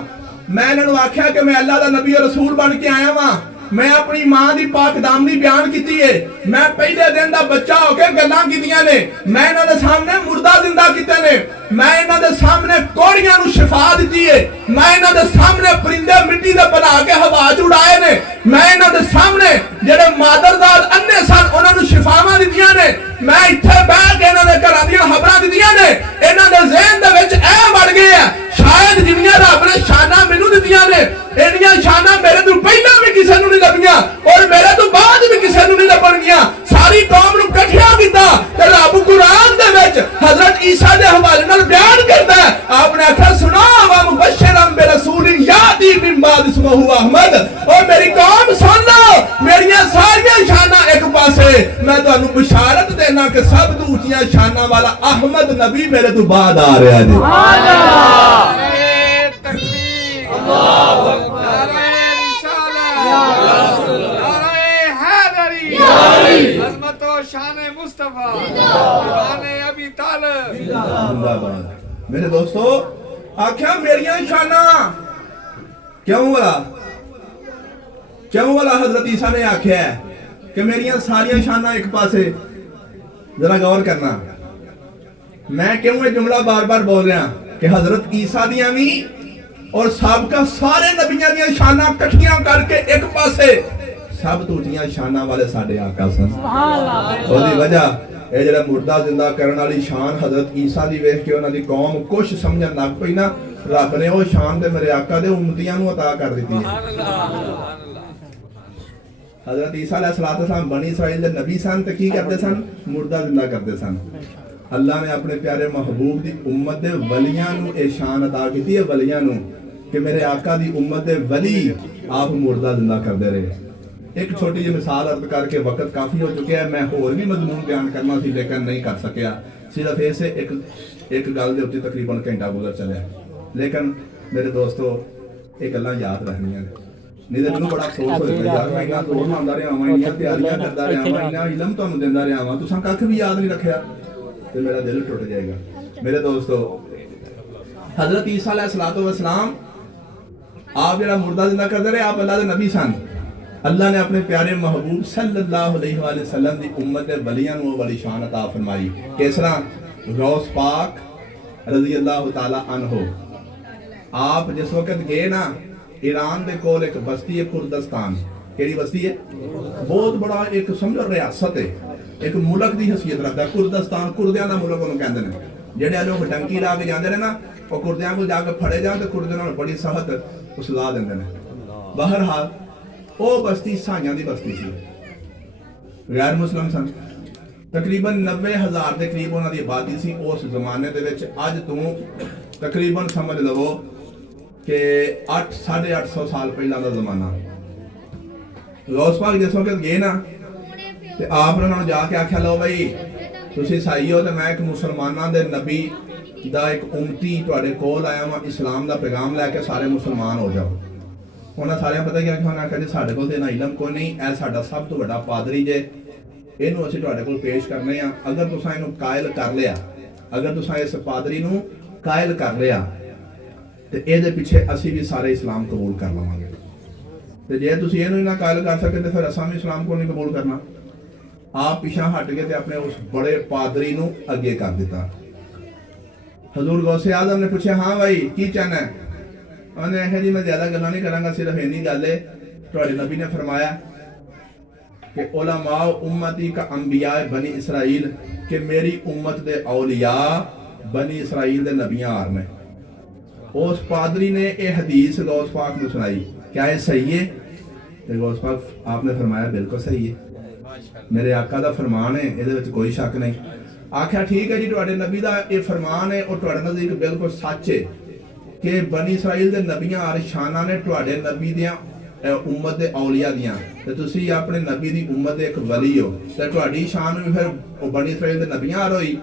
मैं इन्होंने आख्या कि मैं अल्लाह का नबी और रसूल बन के आया वा, मैं अपनी मां की पाक दामनी बयान की है, मैं पहले दिन का बच्चा होकर गल्लां कीतियां ने, मैं इन्होंने सामने मुर्दा जिंदा किते ने, मैं इन्होंने सामने कोड़ियां नूं शिफा दी है, मैं इन्होंने सामने परिंदे मिट्टी दे बना के हवा च उड़ाए ने, मैं इन्होंने सामने जेडे मादरदाद अन्ने सन उन्होंने शिफावां दित्तियां ने, मैं इत्थे बैठ के इन्होंने घरां दीयां खबरां दित्तियां ने, इन्हां दे ज़हन दे विच ऐ वड़ गए है शायद जिन्नियां रब ने शाना मैनू दित्तियां ने इन्नियां शाना मेरे तो पहला भी किसी नूं नहीं लभियां और मेरे तो बाद भी किसी नूं नहीं लभणगियां। सारी कौम नूं इकट्ठिया कीता ते रब कुरान दे विच हजरत ईसा दे हवाले नाल बयान करदा है, आपने आख्या सुना वा मुबश्शिरन बिरसूलिन याती मिन बाद इस्मुहु अहमद। और मेरी कौम सुन लो, मेरियां सारियां शाना एक पासे, मैं तुहानू बशारत देना कि सब तो ऊंचियां शाना वाला अहमद नबी मेरे तो बाद आ रहा जी। मेरे दोस्तों आख्या मेरिया शाना क्यों वाला हजरत ईसा ने आख्या है कि मेरिया सारिया शाना एक पासे। जरा गौर करना, मैं क्यों ये जुमला बार बार बोल रहा कि हजरत ईसा दियां भी और साबका सारे नबियां दियां शाना इकट्ठियां करके एक पासे, सब तो ऊंचियां शाना वाले साडे आका सन। ओदी वजह ये जरा मुर्दा जिंदा करने वाली शान हजरत ईसा दी वेख के उन्हां दी कौम कुछ समझन लग पई ना, रब ने वो शान ते मेरे आका दे उम्मतियां नूं अता कर दी है। हजरत ईसा अलैहिस्सलाम बनी इस्राइल दे नबी सन ते की करदे सन? मुर्दा जिंदा करदे सन। अल्लाह ने अपने प्यारे महबूब दी उम्मत दे वलियां नूं ए शान अता कीती है, वलियां नूं कि मेरे आका दी उम्मत दे वली आप मुर्दा जिंदा करदे रहे। एक छोटी जी मिसाल अर्ज करके वक्त काफी हो चुका है, मैं होर भी मजमून बयान करना थी लेकिन नहीं कर सकिया, सिर्फ ऐसे एक गल दे उत्ते तकरीबन घंटा गुजर चलिया। लेकिन मेरे दोस्तों ये गल्लां याद रखनियां नहीं तो मैनूं बड़ा अफसोस होएगा यार मैं इन्ना दूर आंदा रहा वां, इन्नियां तैयारियां करदा रहा वां, इन्ना इल्म तुहानूं दिंदा रहा वां, तुसां कख भी याद नहीं रखिया तो मेरा दिल टुट जाएगा। मेरे दोस्तों हजरत ईसा अलैहिस्सलाम आप जेड़ा मुर्दा जिंदा करदे रहे, आप अल्लाह दे नबी सन, अल्लाह ने अपने प्यारे महबूब सल्लल्लाहु अलैहि वसल्लम दी उम्मत दे वलियां नूं बड़ी शान अता फरमाई। किस तरह गौस पाक रज़ी अल्लाह तआला अन्हो आप जिस वक्त गए ना, ईरान दे कोल एक बस्ती है कुर्दिस्तान। केड़ी बस्ती है? बहुत बड़ा एक समझो रियासत है, एक मुल्क दी हैसियत रखता है कुर्दिस्तान। कुर्दियां दा मुल्क उन्होंने कहते हैं। जेडे लोग डंकी ला के जाते हैं ना, वो कुर्दियां को जाके फड़े जाते, कुर्दियां को बड़ी सख्त उसला देंगे ने। बहरहाल वो बस्ती ईसाइयां दी बस्ती सी, गैर मुस्लिम सन। तकरीबन 90,000 के करीब उन्होंने की आबादी सी उस जमाने दे विच। अज तो तकरीबन समझ लवो कि 800-850 साल पहला का जमाना। गौस पाक जिस वक्त गए ना, तो आपने उन्होंने जाके आख्या, लो भाई तुसीं ईसाई हो तो मैं एक मुसलमानों के नबी दा एक उम्मती तुहाडे कोल आया वां, इस्लाम का पैगाम लैके सारे मुसलमान हो जाओ। उन्हें सारे पता क्या उन्हें आख्या जी साडे कोल ते ना इलम कोई नहीं, ऐ साडा सब तो बड़ा पादरी जे, इनू असीं तुहाडे कोल पेश करने आ। अगर तुसां इनू कायल कर लिया, अगर तुसां इस पादरी नू कायल कर लिया तो ये पिछे असीं भी सारे इस्लाम कबूल कर लवांगे। तो जे तुसीं इनू ना कायल कर सके तो फिर असां भी इस्लाम को नहीं कबूल करना। आप पिछा हट गए तो अपने उस बड़े पादरी नू अगे कर दिता। हजूर गौसे आजम ने पूछा, हाँ भाई की चाहना है? उन्हें आख्या जी मैं ज्यादा गल्लां नहीं करांगा, सिर्फ इन्नी गल है, तुहाडे नबी ने फरमाया कि उलमा उम्मती का अंबिया बनी इसराइल, कि मेरी उम्मत दे औलिया बनी इसराइल दे नबियां आर ने। उस पादरी ने यह हदीस गौस पाक ने सुनाई, क्या ये सही है? तो गौस पाक आपने फरमाया बिल्कुल सही है, मेरे आका दा फरमान है, इहदे विच कोई शक नहीं। आख्या ठीक है जी, तुहाडे नबी दा ये फरमान है और तुहाडे नज़दीक बिल्कुल सच है कि बनी इसराइल दे नबियां आर शाना ने तुहाडे नबी दियां उम्मत दे औलिया दियां, ते तुसी अपने नबी दी उम्मत दे एक वली हो, ते तुहाडी शान भी फिर बनी इसराइल दे नबियां आर होई।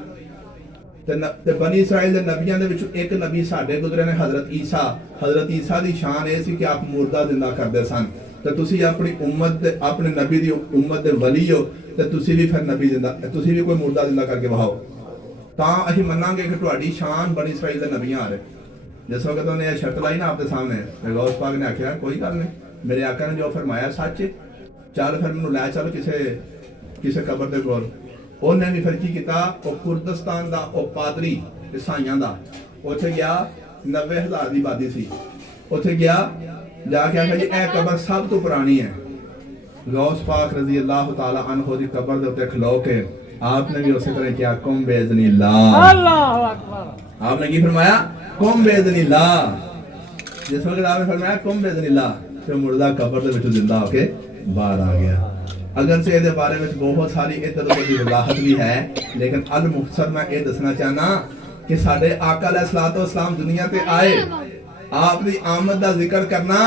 ते बनी इसराइल दे नबियां दे विचों एक नबी साडे गुजरे ने, हजरत ईसा। हजरत ईसा दी शान ये सी कि आप मुर्दा जिंदा करदे सन, ते तुसी अपनी उम्मत दे अपने नबी दी उम्मत दे वली हो, ते तुसी भी फिर नबी जिंदा, तुसी भी कोई मुर्दा जिंदा करके वहाओ, तां असीं मन्नांगे कि तुहाडी शान बनी इसराइल दे नबियां आ रहे। जिस वक्त उन्हें यह शर्त लाई ना आपके सामने, गौस पाक ने आख्या कोई गल नहीं, मेरे आका ने जो फरमाया सच है, चल फिर मैनूं लै चल किसे कबर दे कोल। उन्हें भी फिर की किया, कुर्दिस्तान दा ओ पादरी ईसाइयां दा उत्थे गया, 90,000 की आबादी सी, उत्थे गया जाके आख्या जी ए कबर सब तो पुरानी है। गौस पाक रज़ी अल्लाह तआला अन्हु दी कबर दे उत्ते खलो के आपने भी उसी तरह किया, कुम बेइज़्निल्लाह, अल्लाहु अकबर। आपने की फरमाया, कुम बेइज़्निल्लाह। जिस वक्त आपने फरमाया कुम बेइज़्निल्लाह, तो मुर्दा कबर दे विचों जिंदा होके बाहर आ गया। अगर से इहदे बारे में बहुत सारी इधर उधर की वजाहत भी है, लेकिन अल मुख्तसर मैं ये दसना चाहना कि साडे आका अलैहिस्सलातु वस्सलाम दुनिया ते आए, आपकी आमद का जिक्र करना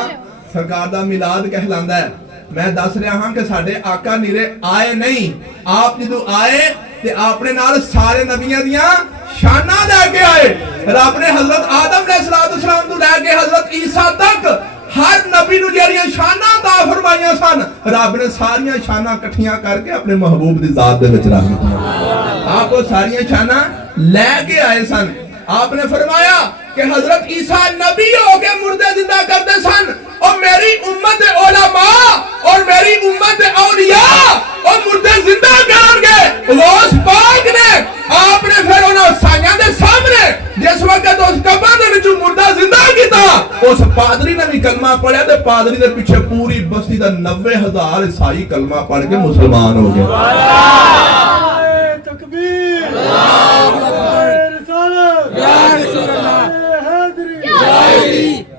सरकार दा मिलाद कहलांदा है। मैं दस रहा हाँ कि साडे आका नीरे आए नहीं, आप जो आए ते आपने नाल सारे नबियां दियां शाना लैके आए। रब ने हजरत आदम अलैहिस्सलाम तो लैके हजरत ईसा तक हर नबी नूं जेहड़ियां शाना दा फरमाइयां सन, रब ने सारियां शाना इकट्ठियां करके अपने महबूब दी जात दे विच रख दित्तियां। आपको सारियां शाना लैके आए सन। आपने फरमाया कि हजरत ईसा नबी हो के मुर्दे जिंदा करते सन, और मेरी उम्मत दे उलमा और मेरी उम्मत दे औलिया और मुर्दे जिंदा करेंगे। गौस पाक ने आपने फिर उन्होंने साइयां दे सामने जिस वक्त उस कब्र दे विचों मुर्दा जिंदा कीता, उस पादरी ने भी कलमा पढ़िया, ते पादरी दे पीछे पूरी बस्ती दा 90,000 ईसाई कलमा पढ़ के मुसलमान हो गए। तकबीर,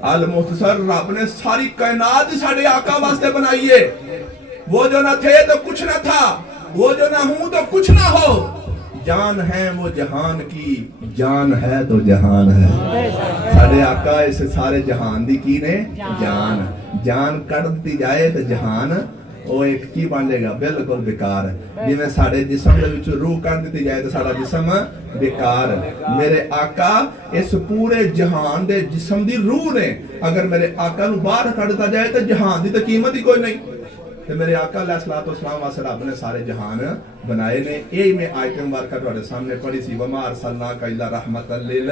अल मुख्तसर रब ने सारी कायनात साडे आका वास्ते बनाई है। वो जो ना थे तो कुछ ना था, वो जो ना हूं तो कुछ ना हो, जान है वो जहान की, जान है तो जहान है। साडे आका इस सारे जहान दी की ने जान, जान कट दी जाए तो जहान वो एक की बन जाएगा, बिल्कुल बेकार। जिवें साडे जिस्म दे विच रूह कट दी जाए तो साडा जिस्म बेकार। मेरे आका इस पूरे जहान दे जिस्म दी रूह ने, अगर मेरे आका नूं बाहर कट दिता जाए तो जहान दी तो कीमत ही कोई नहीं। ਤੇ ਮੇਰੇ ਆਕਾ अलैहिस्सलातु वस्सलाम वास्ते रब ने सारे जहान बनाए ने। यही मैं आयत मुबारक ਤੁਹਾਡੇ सामने पढ़ी सी, वमा अरसलनाका इल्ला रहमतल लिल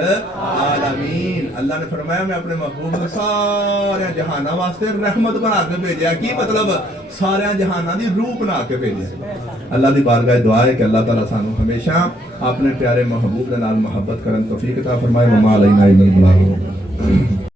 आलमीन। अल्लाह ने फरमाया मैं अपने महबूब को सारे जहाना वास्ते रहमत बना के भेजा। की मतलब? सारे जहाना दी रूह बना के भेजा। अल्लाह दी बारगाह दुआ है कि अल्लाह ताला सानू हमेशा अपने प्यारे महबूब दे नाल मोहब्बत करन तौफीक अता फरमाए। वमा अलैना इल्लल बलाग।